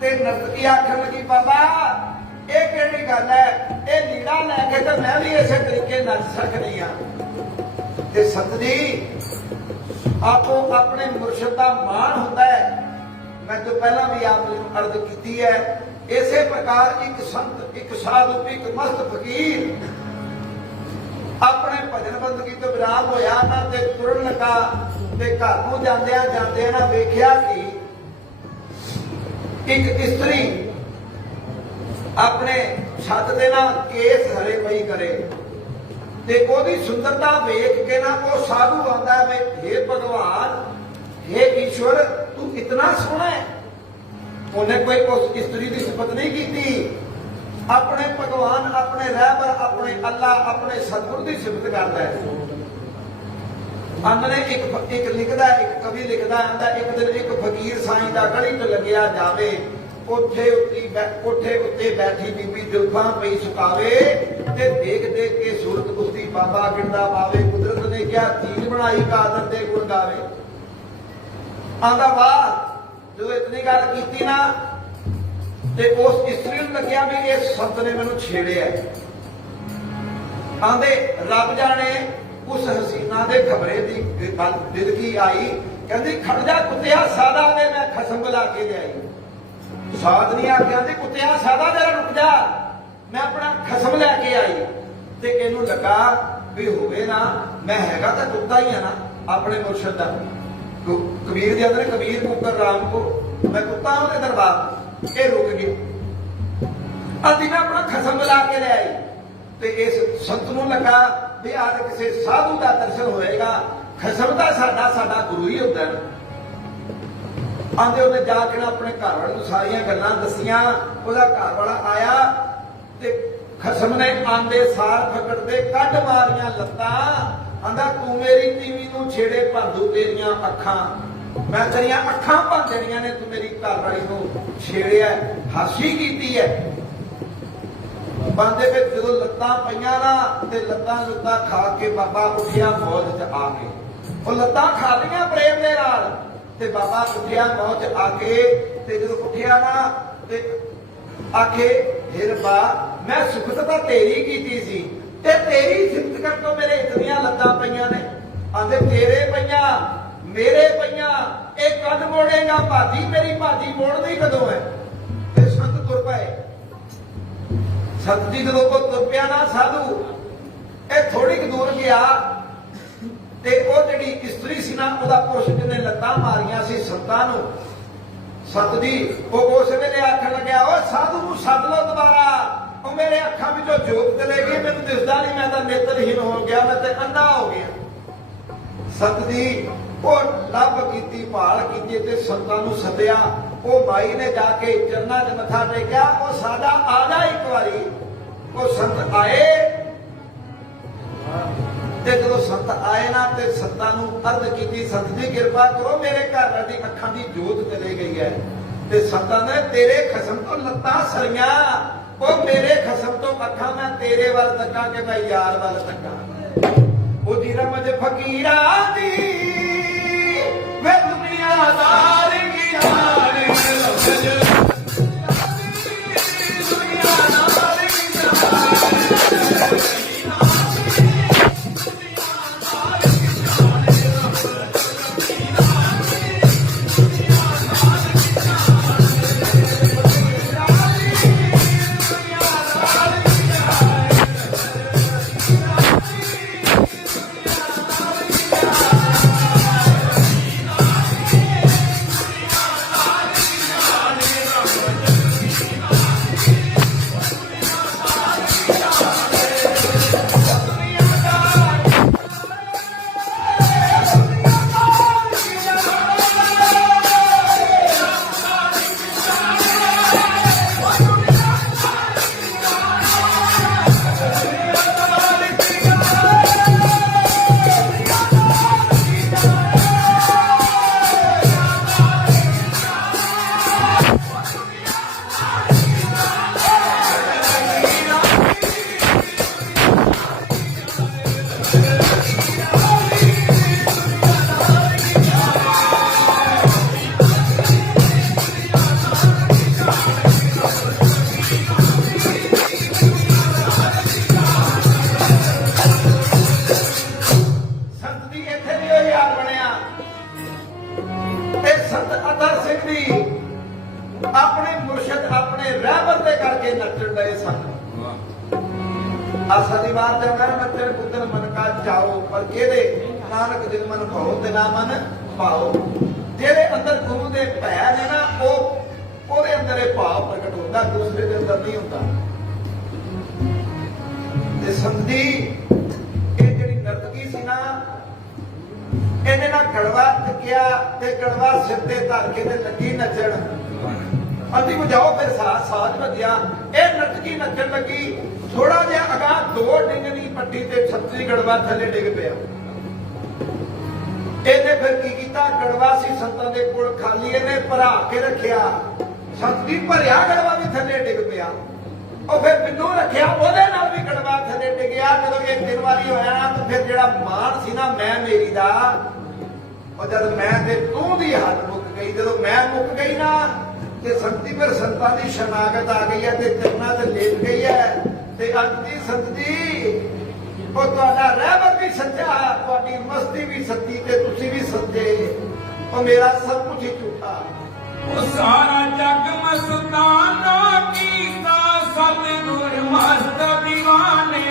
ਤੇ ਨਰਤਕੀ ਆਖਣ ਲੱਗੀ ਬਾਬਾ ਇਹ ਕਿਹੜੀ ਗੱਲ ਹੈ, ਇਹ ਲੀੜਾ ਲੈ ਕੇ ਤਾਂ ਮੈਂ ਵੀ ਇਸੇ ਤਰੀਕੇ ਨੱਚ ਸਕਦੀ ਹਾਂ। ਤੇ ਸੰਤ ਜੀ ਆਪੋ ਆਪਣੇ ਮੁਰਸ਼ਿਦ ਦਾ ਮਾਣ ਹੁੰਦਾ ਹੈ। ਮੈਂ ਤੋਂ ਪਹਿਲਾਂ ਵੀ ਆਪ ਨੂੰ ਅਰਜ਼ ਕੀਤੀ ਹੈ, ਇਸੇ ਪ੍ਰਕਾਰ ਇੱਕ ਸੰਤ, ਇੱਕ ਸਾਧੂ, ਇੱਕ ਮਸਤ ਫਕੀਰ ਆਪਣੇ ਭਜਨ ਬੰਦਗੀ ਤੋਂ ਵਿਰਾਮ ਹੋਇਆ ਨਾ ਤੇ ਤੁਰਨ ਲੱਗਾ ਤੇ ਘਰ ਨੂੰ ਜਾਂਦਿਆਂ ਨਾ ਵੇਖਿਆ ਕਿ ਇੱਕ ਇਸਤਰੀ ਆਪਣੇ ਛੱਤ ਦੇ ਨਾਲ ਕੇਸ ਹਰੇ ਪਈ ਕਰੇ ਤੇ ਉਹਦੀ ਸੁੰਦਰਤਾ ਵੇਖ ਕੇ ਨਾ ਉਹ ਸਾਧੂ ਆਂਦਾ ਹੈ, ਹੇ ਭਗਵਾਨ, ਹੇ ਈਸ਼ਵਰ, ਤੂੰ ਇਤਨਾ ਸੋਹਣਾ ਹੈ। ਉਹਨੇ ਕੋਈ ਉਸ ਇਸਤਰੀ ਦੀ ਸਿਫਤ ਨਹੀਂ ਕੀਤੀ, ਆਪਣੇ ਭਗਵਾਨ, ਆਪਣੇ ਰਹਿਬਰ, ਆਪਣੇ ਅੱਲਾ, ਆਪਣੇ ਸਤਿਗੁਰ ਦੀ ਸਿਫਤ ਕਰਦਾ ਹੈ। ਅੰਨ ਨੇ ਇੱਕ ਲਿਖਦਾ, ਇੱਕ ਕਵੀ ਲਿਖਦਾ ਆਂਦਾ, ਇੱਕ ਦਿਨ ਇੱਕ ਫਕੀਰ ਸਾਈਂ ਦਾ ਗਲੀ 'ਚ ਲੱਗਿਆ ਜਾਵੇ, ਕੋਠੇ ਉੱਤੇ ਬੈਠੀ ਬੀਬੀ ਜੁਲਫਾਂ ਪਈ ਸੁਕਾਵੇ ਤੇ ਦੇਖ ਕੇ ਸੂਰਤ ਉਸਦੀ ਬਾਬਾ ਗਿਣਦਾ ਪਾਵੇ। ਕੁਦਰਤ ਨੇ ਕਿਹਾ ਚੀਜ਼ ਬਣਾਈ ਕਾਦਰ ਦੇ ਗੁਣ ਗਾਵੇ। ਆਂਦਾ ਵਾਹ, ਜਦੋਂ ਇਤਨੀ ਗੱਲ ਕੀਤੀ ਨਾ ਤੇ ਉਸ ਇਸਤਰੀ ਨੂੰ ਲੱਗਿਆ ਵੀ ਇਹ ਸੰਤ ਨੇ ਮੈਨੂੰ ਛੇੜਿਆ। ਆਂਦੇ ਰੱਬ ਜਾਣੇ ਉਸ ਹਸੀਨਾ ਦੇ ਖਬਰੇ ਦੀ ਗੱਲ ਦਿਲ ਕੀ ਆਈ, ਕਹਿੰਦੀ ਖੜ ਜਾ ਕੁੱਤਿਆ ਸਾਦਾ ਤੇ ਮੈਂ ਖਸਮ ਬੁਲਾ ਕੇ ਲਿਆਈ। ਸਾਧ ਨਹੀਂ ਆ ਕਹਿੰਦੇ ਕੁੱਤਿਆ ਸਾਦਾ ਜਰਾ ਰੁਕ ਜਾ, ਮੈਂ ਆਪਣਾ ਖਸਮ ਲੈ ਕੇ ਆਈ। ਤੇ ਇਹਨੂੰ ਲੱਗਾ ਵੀ ਹੋਵੇ ਨਾ, ਮੈਂ ਹੈਗਾ ਤਾਂ ਕੁੱਤਾ ਹੀ ਆ ਨਾ ਆਪਣੇ ਮੁਰਸ਼ਿਦ ਦਾ। ਕਬੀਰ ਦੇ ਅੰਦਰ ਕਬੀਰ ਮੁਕਰ ਰਾਮ ਕੋ, ਮੈਂ ਕੁੱਤਾ ਉਹਦੇ ਦਰਬਾਰ। ਇਹ ਰੁਕ ਗਈ, ਅਸੀਂ ਮੈਂ ਆਪਣਾ ਖਸਮ ਬੁਲਾ ਕੇ ਲਿਆਈ। ਤੇ ਇਸ ਸੰਤ ਨੂੰ ਲੱਗਾ ਵੀ ਅੱਜ ਕਿਸੇ ਸਾਧੂ ਦਾ ਦਰਸ਼ਨ ਹੋਏਗਾ ਖਸਮ ਦਾ ਸਾਡਾ ਗੁਰੂ ਹੀ ਹੁੰਦਾ ਹੈ। ਆਂਦੇ ਉਹਨੇ ਜਾ ਕੇ ਆਪਣੇ ਘਰ ਵਾਲੇ ਨੂੰ ਸਾਰੀਆਂ ਗੱਲਾਂ ਦੱਸੀਆਂ। ਉਹਦਾ ਘਰ ਵਾਲਾ ਆਇਆ ਤੇ ਖਸਮ ਨੇ ਆਂਦੇ ਸਾਰ ਫਕੜਦੇ ਕੱਢ ਮਾਰੀਆਂ ਲੱਤਾਂ। ਆਂਦਾ ਤੂੰ ਮੇਰੀ ਤੀਵੀਂ ਨੂੰ ਛੇੜੇ ਭਾਂਦੂ, ਤੇਰੀਆਂ ਅੱਖਾਂ, ਮੈਂ ਤੇਰੀਆਂ ਅੱਖਾਂ ਭੰਨ ਦੇਣੀਆਂ ਨੇ, ਤੂੰ ਮੇਰੀ ਘਰ ਵਾਲੀ ਨੂੰ ਛੇੜਿਆ, ਹਾਸੀ ਕੀਤੀ ਹੈ। ਬਾਂਦੇ ਵਿੱਚ ਜਦੋਂ ਲੱਤਾਂ ਪਈਆਂ ਨਾ ਤੇ ਲੱਤਾਂ ਖਾ ਕੇ ਬਾਬਾ ਉੱਠਿਆ ਮੌਜ ਚ ਆ ਕੇ। ਉਹ ਲੱਤਾਂ ਖਾ ਲਈਆਂ ਪ੍ਰੇਮ ਦੇ ਨਾਲ ਤੇ ਬਾਬਾ ਉੱਠਿਆ ਮੌਜ ਚ ਆ ਕੇ। ਤੇ ਜਦੋਂ ਉੱਠਿਆ ਨਾ ਤੇ ਆਖੇ ਹਿਰਬਾ ਮੈਂ ਸੁਖਤ ਤਾਂ ਤੇਰੀ ਕੀਤੀ ਸੀ ਤੇ ਤੇਰੀ ਸਿਫਤ ਕਰਨ ਤੋਂ ਮੇਰੇ ਇਤਨੀਆਂ ਲੱਤਾਂ ਪਈਆਂ ਨੇ। ਆਂਦੇ ਤੇਰੇ ਪਈਆਂ ਮੇਰੇ ਪਈਆਂ, ਇਹ ਕਦ ਮੋੜੇਗਾ ਭਾਜੀ, ਮੇਰੀ ਭਾਜੀ ਮੋੜਦੀ ਕਦੋਂ ਹੈ। ਤੇ ਸੰਤ ਤੁਰ ਪਏ। ਸੰਤ ਜੀ ਜਦੋਂ ਕੋ ਤੁਰ ਪਿਆ ਨਾ ਸਾਧੂ, ਇਹ ਥੋੜੀ ਕੁ ਦੂਰ ਗਿਆ ਤੇ ਉਹ ਜਿਹੜੀ ਇਸਤਰੀ ਸੀ ਨਾ, ਉਹਦਾ ਪੁਰਸ਼ ਜਿਹਨੇ ਲੱਤਾਂ ਮਾਰੀਆਂ ਸੀ ਸੰਤਾਂ ਨੂੰ, ਸੰਤ ਜੀ ਉਹ ਉਸ ਵੇਲੇ ਆਖਣ ਲੱਗਿਆ ਓ ਸਾਧੂ ਨੂੰ ਸੱਦ ਲਓ ਦੁਬਾਰਾ। ਉਹ ਮੇਰੇ ਅੱਖਾਂ ਵਿੱਚੋਂ ਜੋਤ ਚਲੇ ਗਈ, ਮੈਨੂੰ ਦਿਸਦਾ ਨਹੀਂ, ਮੈਂ ਤਾਂ ਨੇਤਰਹੀਣ ਹੋ ਗਿਆ, ਮੈਂ ਤੇ ਅੰਨਾ ਹੋ ਗਿਆ। ਸੰਤ ਜੀ ਉਹ ਲੱਭ ਕੀਤੀ, ਭਾਲ ਕੀਤੀ ਤੇ ਸੰਤਾਂ ਨੂੰ ਸੱਦਿਆ। ਉਹ ਮਾਈ ਨੇ ਜਾ ਕੇ ਚਰਨਾਂ 'ਚ ਮੱਥਾ ਟੇਕਿਆ। ਉਹ ਸਾਡਾ ਆ ਜਾ ਇੱਕ ਵਾਰੀ। ਉਹ ਸੰਤ ਆਏ ਤੇ ਜਦੋਂ ਸੰਤ ਆਏ ਨਾ ਤੇ ਸੰਤਾਂ ਨੂੰ ਅਰਜ਼ ਕੀਤੀ, ਸੰਤ ਜੀ ਕਿਰਪਾ ਕਰੋ, ਮੇਰੇ ਘਰ ਦੀ ਅੱਖਾਂ ਦੀ ਜੋਤ ਚਲੀ ਗਈ ਹੈ। ਤੇ ਸੰਤਾਂ ਨੇ ਤੇਰੇ ਖਸਮ ਤੋਂ ਲੱਤਾਂ ਸਰੀਆਂ, ਉਹ ਮੇਰੇ ਖਸਮ ਤੋਂ ਅੱਖਾਂ ਮੈਂ ਤੇਰੇ ਵੱਲ ਤੱਕਾਂ ਕਿ ਮੈਂ ਯਾਰ ਵੱਲ ਤੱਕਾਂ। ਉਹਦੀ ਰਮਜ ਫਕੀਰਾਂ ਦੀ ਵੇ ਦੁਨੀਆਦਾਰ ਕੀ ਹਾਲ ਰਮਜ अपने मुर्शद अपने रहबर दे करके नचन गए सन। आसा दी बात है मैं नचन कुदन मन का चाओ पर केदे नानक जिन मन भाओ ते ना मन पाओ। जेरे अंदर गुरु दे भै ने ना ओदे अंदर ये भाव प्रगट होता, दूसरे दे अंदर नहीं होता। ते संधी ये जेड़ी नर्तकी सी ना इन्हें ना गड़वा चुकिया ते गड़वा सिर ते धर के ते लगी नचन। अभी बुझाओ फिर साज बजिया ये नचकी नचन लगी। थोड़ा जिहा अगाह दो डिंगनी पट्टी ते छतरी गड़वा थले डिग पिया। इहने फिर की कीता, गड़वा सी संतां दे कोल खाली इहने भरा के रखिया। संत दी भरिया गड़वा भी थले डिग पिया। और फिर मैनू रखिया ओहदे नाल भी गड़वा थले डिगया। जदों ये 3 वारी होया ना तो फिर जिहड़ा मान सी ना मैं मेरी दा, और जब मैं ते तू दी हद मुक गई, जदों मैं मुक गई ना ते संती फिर संतां दी शनागत आ गई है ते चरना ते लेट गई है। ते अज दी संत जी ਉਹ ਤੁਹਾਡਾ ਰਹਿਬਰ ਵੀ ਸੱਚਾ, ਤੁਹਾਡੀ ਮਸਤੀ ਵੀ ਸੱਚੀ ਤੇ ਤੁਸੀਂ ਵੀ ਸੱਚੇ, ਉਹ ਮੇਰਾ ਸਭ ਕੁਝ ਹੀ ਝੂਠਾ। ਉਹ ਸਾਰਾ ਜਗ ਮਸਤਾਨਾ ਕੀਤਾ, ਸਤਿਗੁਰ ਮਸਤ ਦੀਵਾਨੇ।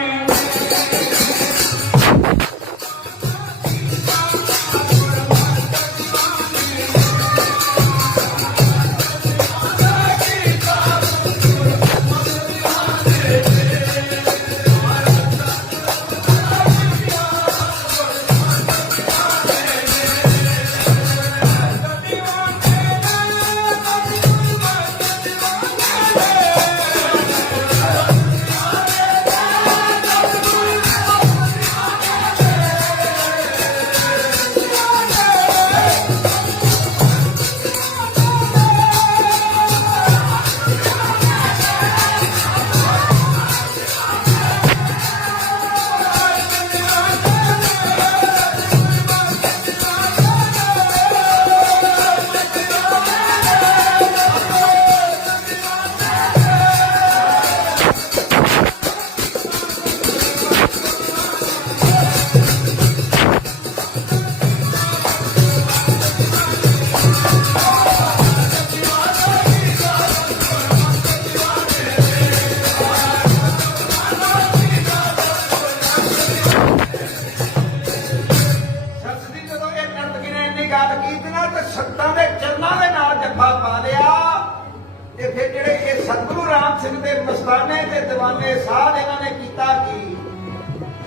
सतगुरु राम सिंह दे मस्ताने ते दीवाने साध इन्होंने कीता की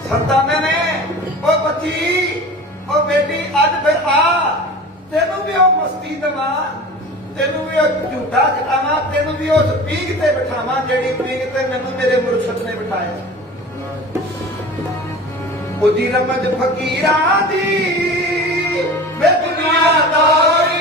संताने ने ओ बच्ची ओ बेटी अज फिर आ तेनू भी ओ मस्ती दवा तेनू भी ओ झूठा चटावा तेनू भी उस पींघ ते बिठावा जेड़ी पींघ ते मैनू मेरे मुर्शद ने बिठाया उदी रमज फकीरा दी वे दुनियादारी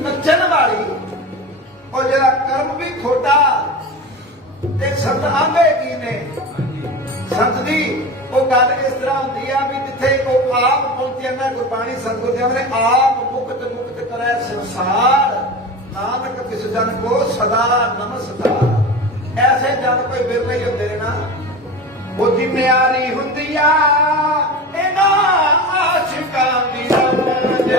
नचन वाली और जरा कर्म भी खोटा ते संत आंदे की ने संत दी वो गल इस तरह होती है भी जिथे वो आप पहुंचे ना गुरबाणी सतगुरु देव ने आप मुक्त मुक्त करे संसार नानक किस जन को सदा नमस्कार ऐसे जन कोई बिरले ही होंगे ना वो जिम्मेवारी हुंदी आ इना आशिकां दी रमज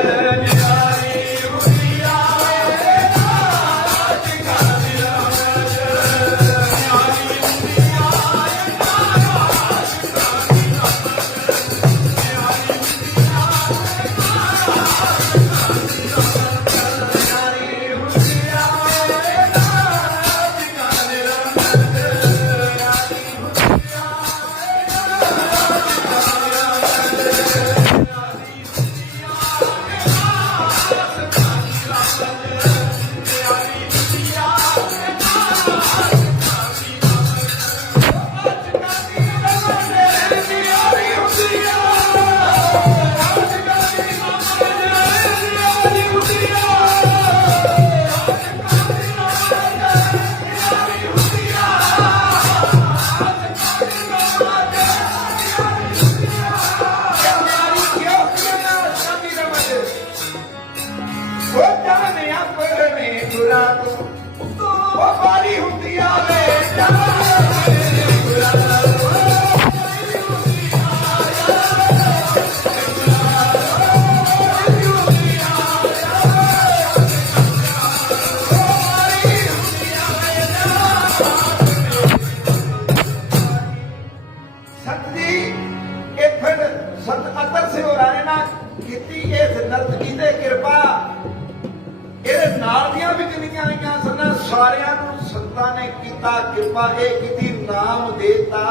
कृपा नाम देता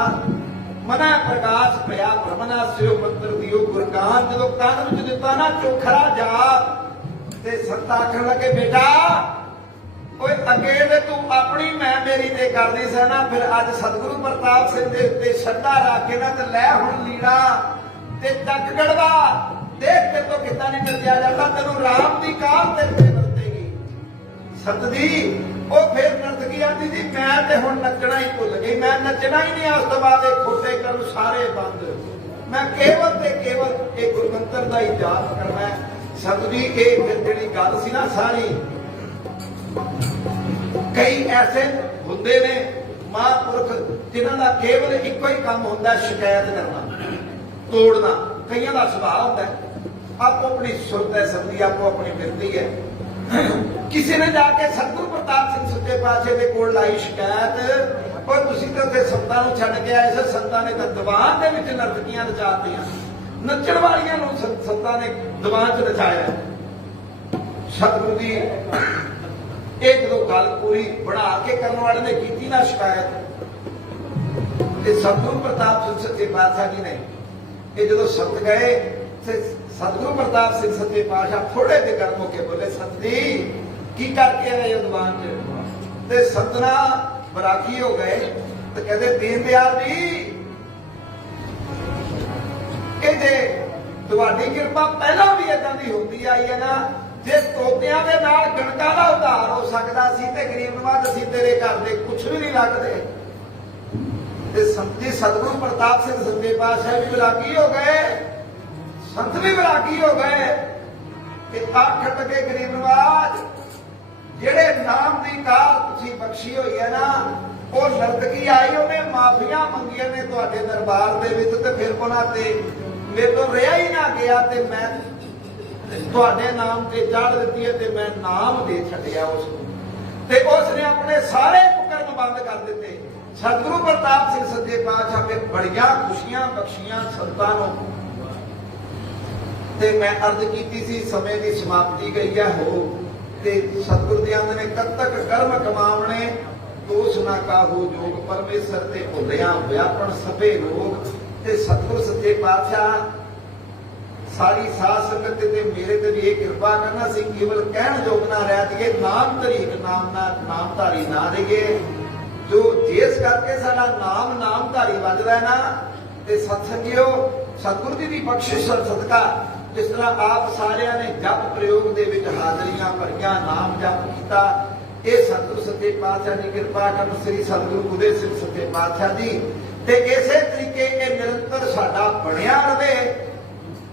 मना प्रकाश भया भ्रमना सिरो मंत्र दियो गुरगान जो कान विच दिता ना चोखरा जाप ते संत आखण लगे बेटा ओए अगे ते तू अपनी मैं मेरी ते करदी सी ना फिर अज सतगुरु प्रताप सिंह दे उत्ते श्रद्धा रख के ना ते लै हुण लीड़ा ते टक गड़वा देख ते तो कितना नहीं नचया जाता तेनू राम दी काल ते नचेगी सत दी ਉਹ ਫਿਰ ਨਰਤਕੀ ਆਂਦੀ ਸੀ ਮੈਂ ਤੇ ਹੁਣ ਨੱਚਣਾ ਹੀ ਭੁੱਲ ਗਈ ਮੈਂ ਨੱਚਣਾ ਹੀ ਨਹੀਂ ਉਸ ਤੋਂ ਬਾਅਦ ਇਹ ਖੋਟੇ ਕਰਮ ਸਾਰੇ ਬੰਦ ਮੈਂ ਕੇਵਲ ਤੇ ਕੇਵਲ ਇਹ ਗੁਰਮੰਤਰ ਦਾ ਹੀ ਜਾਪ ਕਰਨਾ ਸਤਿਗੁਰੂ ਇਹ ਫਿਰ ਜਿਹੜੀ ਗੱਲ ਸੀ ਨਾ ਸਾਰੀ ਕਈ ਐਸੇ ਹੁੰਦੇ ਨੇ ਮਹਾਂਪੁਰਖ ਜਿਨ੍ਹਾਂ ਦਾ ਕੇਵਲ ਇੱਕੋ ਹੀ ਕੰਮ ਹੁੰਦਾ ਸ਼ਿਕਾਇਤ ਕਰਨਾ ਤੋੜਨਾ ਕਈਆਂ ਦਾ ਸੁਭਾਅ ਹੁੰਦਾ ਆਪੋ ਆਪਣੀ ਸੁਰਤ ਹੈ ਸੰਦੀ ਆਪੋ ਆਪਣੀ ਮਿਰਦੀ ਹੈ किसी ने जाके सतगुरु प्रताप सिंह सच्चे पातशाह दे कोल लाई शिकायत और तुसी तो ते संतां नूं छड्ड के आए से संतां ने तो दीवान दे विच नर्तकियां नचातीआं नच्चण वालियां नूं संतां ने दीवान च नचाया सतगुरु दी एक दो गल पूरी बना के करन वाले ने कीती ना शिकायत ਇਹ ਸਤਿਗੁਰੂ ਪ੍ਰਤਾਪ ਸਿੰਘ ਸੱਚੇ ਪਾਤਸ਼ਾਹ ਜੀ ਨੇ ਇਹ ਜਦੋਂ ਸਤ ਗਏ ਤੇ ਸਤਿਗੁਰੂ ਪ੍ਰਤਾਪ ਸਿੰਘ ਸੱਚੇ ਪਾਤਸ਼ਾਹ ਥੋੜੇ ਜਿਹੇ ਕਰਮ ਹੋ ਕੇ ਬੋਲੇ, ਸਤ ਜੀ ਕੀ ਕਰਕੇ ਆਏ ਹੋ ਦੀਵਾਨ ਚ? ਤੇ ਸਤਨਾ ਬਰਾਕੀ ਹੋ ਗਏ ਤੇ ਕਹਿੰਦੇ ਦੀਨ ਦਿਆਲ ਜੀ ਇਹ ਜੇ ਤੁਹਾਡੀ ਕਿਰਪਾ ਪਹਿਲਾਂ ਵੀ ਏਦਾਂ ਦੀ ਹੁੰਦੀ ਆਈ ਹੈ ਨਾ, ਜੇ ਤੋਤਿਆਂ ਦੇ ਨਾਲ ਗਣਕਾਂ ਦਾ ਉਧਾਰ ਹੋ ਸਕਦਾ ਸੀ ਤੇ ਗਰੀਬ ਨਵਾਜ਼ ਅਸੀਂ ਤੇਰੇ ਘਰ ਦੇ ਕੁਛ ਵੀ ਨਹੀਂ ਲੱਗਦੇ। ਤੇ ਸੰਤ ਜੀ ਸਤਿਗੁਰੂ ਪ੍ਰਤਾਪ ਸਿੰਘ ਸੱਚੇ ਪਾਤਸ਼ਾਹ ਵੀ ਵਿਰਾਗੀ ਹੋ ਗਏ, ਸੰਤ ਵੀ ਵਿਰਾਗੀ ਹੋ ਗਏ ਕਿ ਆਖਟ ਕੇ ਗਰੀਬ ਨਵਾਜ਼ ਜਿਹੜੇ ਨਾਮ ਦੀ ਕਾਰ ਤੁਸੀਂ ਬਖਸ਼ੀ ਹੋਈ ਹੈ ਨਾ, ਉਹ ਨਰਤਕੀ ਆਈ ਉਹਨੇ ਮਾਫੀਆਂ ਮੰਗੀਆਂ ਨੇ ਤੁਹਾਡੇ ਦਰਬਾਰ ਦੇ ਵਿੱਚ ਤੇ ਫਿਰ ਉਹਨਾਂ ਤੇ ਮੇਰੇ ਤੋਂ ਰਿਹਾ ਹੀ ਨਾ ਗਿਆ ਤੇ ਮੈਂ ਤੁਹਾਡੇ ਨਾਮ ਤੇ ਚੜ੍ਹ ਦਿੱਤੀ ਹੈ ਤੇ ਮੈਂ ਨਾਮ ਦੇ ਛੱਡਿਆ ਉਸ ਨੂੰ ਤੇ ਉਸ ਨੇ ਆਪਣੇ ਸਾਰੇ ਕੁਕਰਮ ਬੰਦ ਕਰ ਦਿੱਤੇ। ਸਤਿਗੁਰੂ ਪ੍ਰਤਾਪ ਸਿੰਘ ਸੱਚੇ ਪਾਤਸ਼ਾਹ ਨੇ ਬੜੀਆਂ ਖੁਸ਼ੀਆਂ ਬਖਸ਼ੀਆਂ ਸੰਤਾਂ ਨੂੰ ਤੇ ਮੈਂ ਅਰਜ਼ ਕੀਤੀ ਸੀ ਸਮੇਂ ਦੀ ਸਮਾਪਤੀ ਗਈ ਹੈ ਹੋ ਤੇ ਸਤਿਗੁਰ ਜੀ ਆਂਦੇ ਨੇ ਕਦ ਤੱਕ ਕਰਮ ਕਮਾਵਣੇ ਦੋਸ ਨਾ ਕਾਹੂ ਜੋਗ ਪਰਮੇਸ਼ਰ ਤੇ ਭੁੱਲਿਆ ਵਿਆਪਣ ਸਭੇ ਲੋਕ। ਤੇ ਸਤਿਗੁਰ ਸੱਚੇ ਪਾਤਸ਼ਾਹ ਸਾਰੀ ਸਾਧ ਸੰਗਤ ਤੇ ਮੇਰੇ ਤੇ ਵੀ ਇਹ ਕਿਰਪਾ ਕਰਨਾ ਸੀ ਕੇਵਲ ਕਹਿਣ ਯੋਗ ਨਾ ਰਹਿ ਜਾਈਏ, ਨਾਮ ਧਰੀਕ ਨਾਮਧਾਰੀ ਨਾ ਰਹੀਏ। ਜੋ ਜਿਸ ਕਰਕੇ ਸਾਡਾ ਨਾਮਧਾਰੀ ਵੱਜਦਾ ਨਾ ਤੇ ਸਤਸੰਗਿਓ ਸਤਿਗੁਰ ਜੀ ਦੀ ਬਖਸ਼ਿਸ਼ ਸਦਕਾ ਜਿਸ ਤਰ੍ਹਾਂ ਆਪ ਸਾਰਿਆਂ ਨੇ ਜਪ ਪ੍ਰਯੋਗ ਦੇ ਵਿੱਚ ਹਾਜ਼ਰੀਆਂ ਭਰੀਆਂ, ਨਾਮ ਜਪ ਕੀਤਾ, ਇਹ ਸਤਿਗੁਰ ਸੱਚੇ ਪਾਤਸ਼ਾਹ ਦੀ ਕਿਰਪਾ ਕਰਨ ਸ੍ਰੀ ਸਤਿਗੁਰੂ ਉਦੇ ਸਿੰਘ ਸੱਚੇ ਪਾਤਸ਼ਾਹ ਜੀ ਤੇ ਇਸੇ ਤਰੀਕੇ ਇਹ ਨਿਰੰਤਰ ਸਾਡਾ ਬਣਿਆ ਰਵੇ।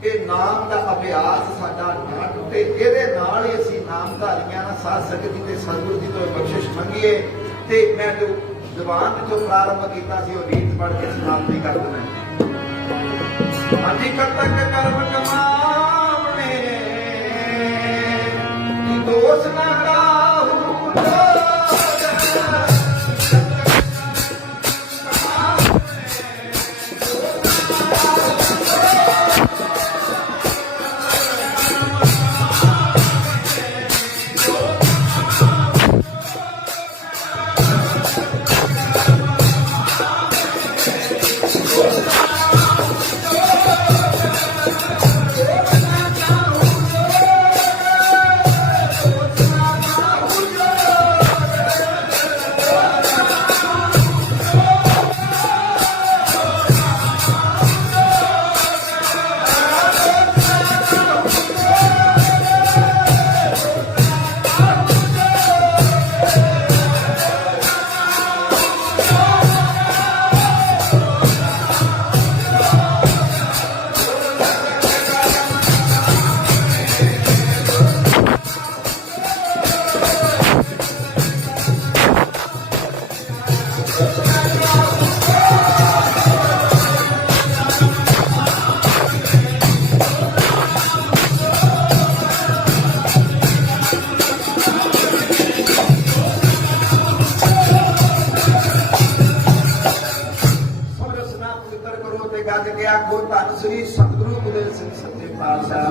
ਇਹ ਨਾਮ ਦਾ ਅਭਿਆਸ ਸਾਡਾ ਨਾ ਟੁੱਟੇ, ਇਹਦੇ ਨਾਲ ਹੀ ਅਸੀਂ ਨਾਮਧਾਰੀਆਂ ਨਾਲ ਸਾਧ ਸੰਗਤ ਜੀ ਤੇ ਸਤਿਗੁਰੂ ਜੀ ਤੋਂ ਬਖਸ਼ਿਸ਼ ਮੰਗੀਏ। ਤੇ ਮੈਂ ਜੋ ਜ਼ਬਾਨ ਵਿੱਚੋਂ ਪ੍ਰਾਰੰਭ ਕੀਤਾ ਸੀ ਉਹ ਰੀਤ ਪੜ੍ਹ ਕੇ ਸਮਾਪਤੀ ਕਰ ਦਿੰਦਾ। ਹਾਂਜੀ ਕਦ ਤੱਕ ਕਰਮ ਕਮਾਵਣੇ ਦੋਸ ਨਾ ਕਾਹੂ ਆਖੋ ਧੰਨ ਸ੍ਰੀ ਸਤਿਗੁਰੂ ਉਦੇ ਸਿੰਘ ਸੱਚੇ ਪਾਤਸ਼ਾਹ।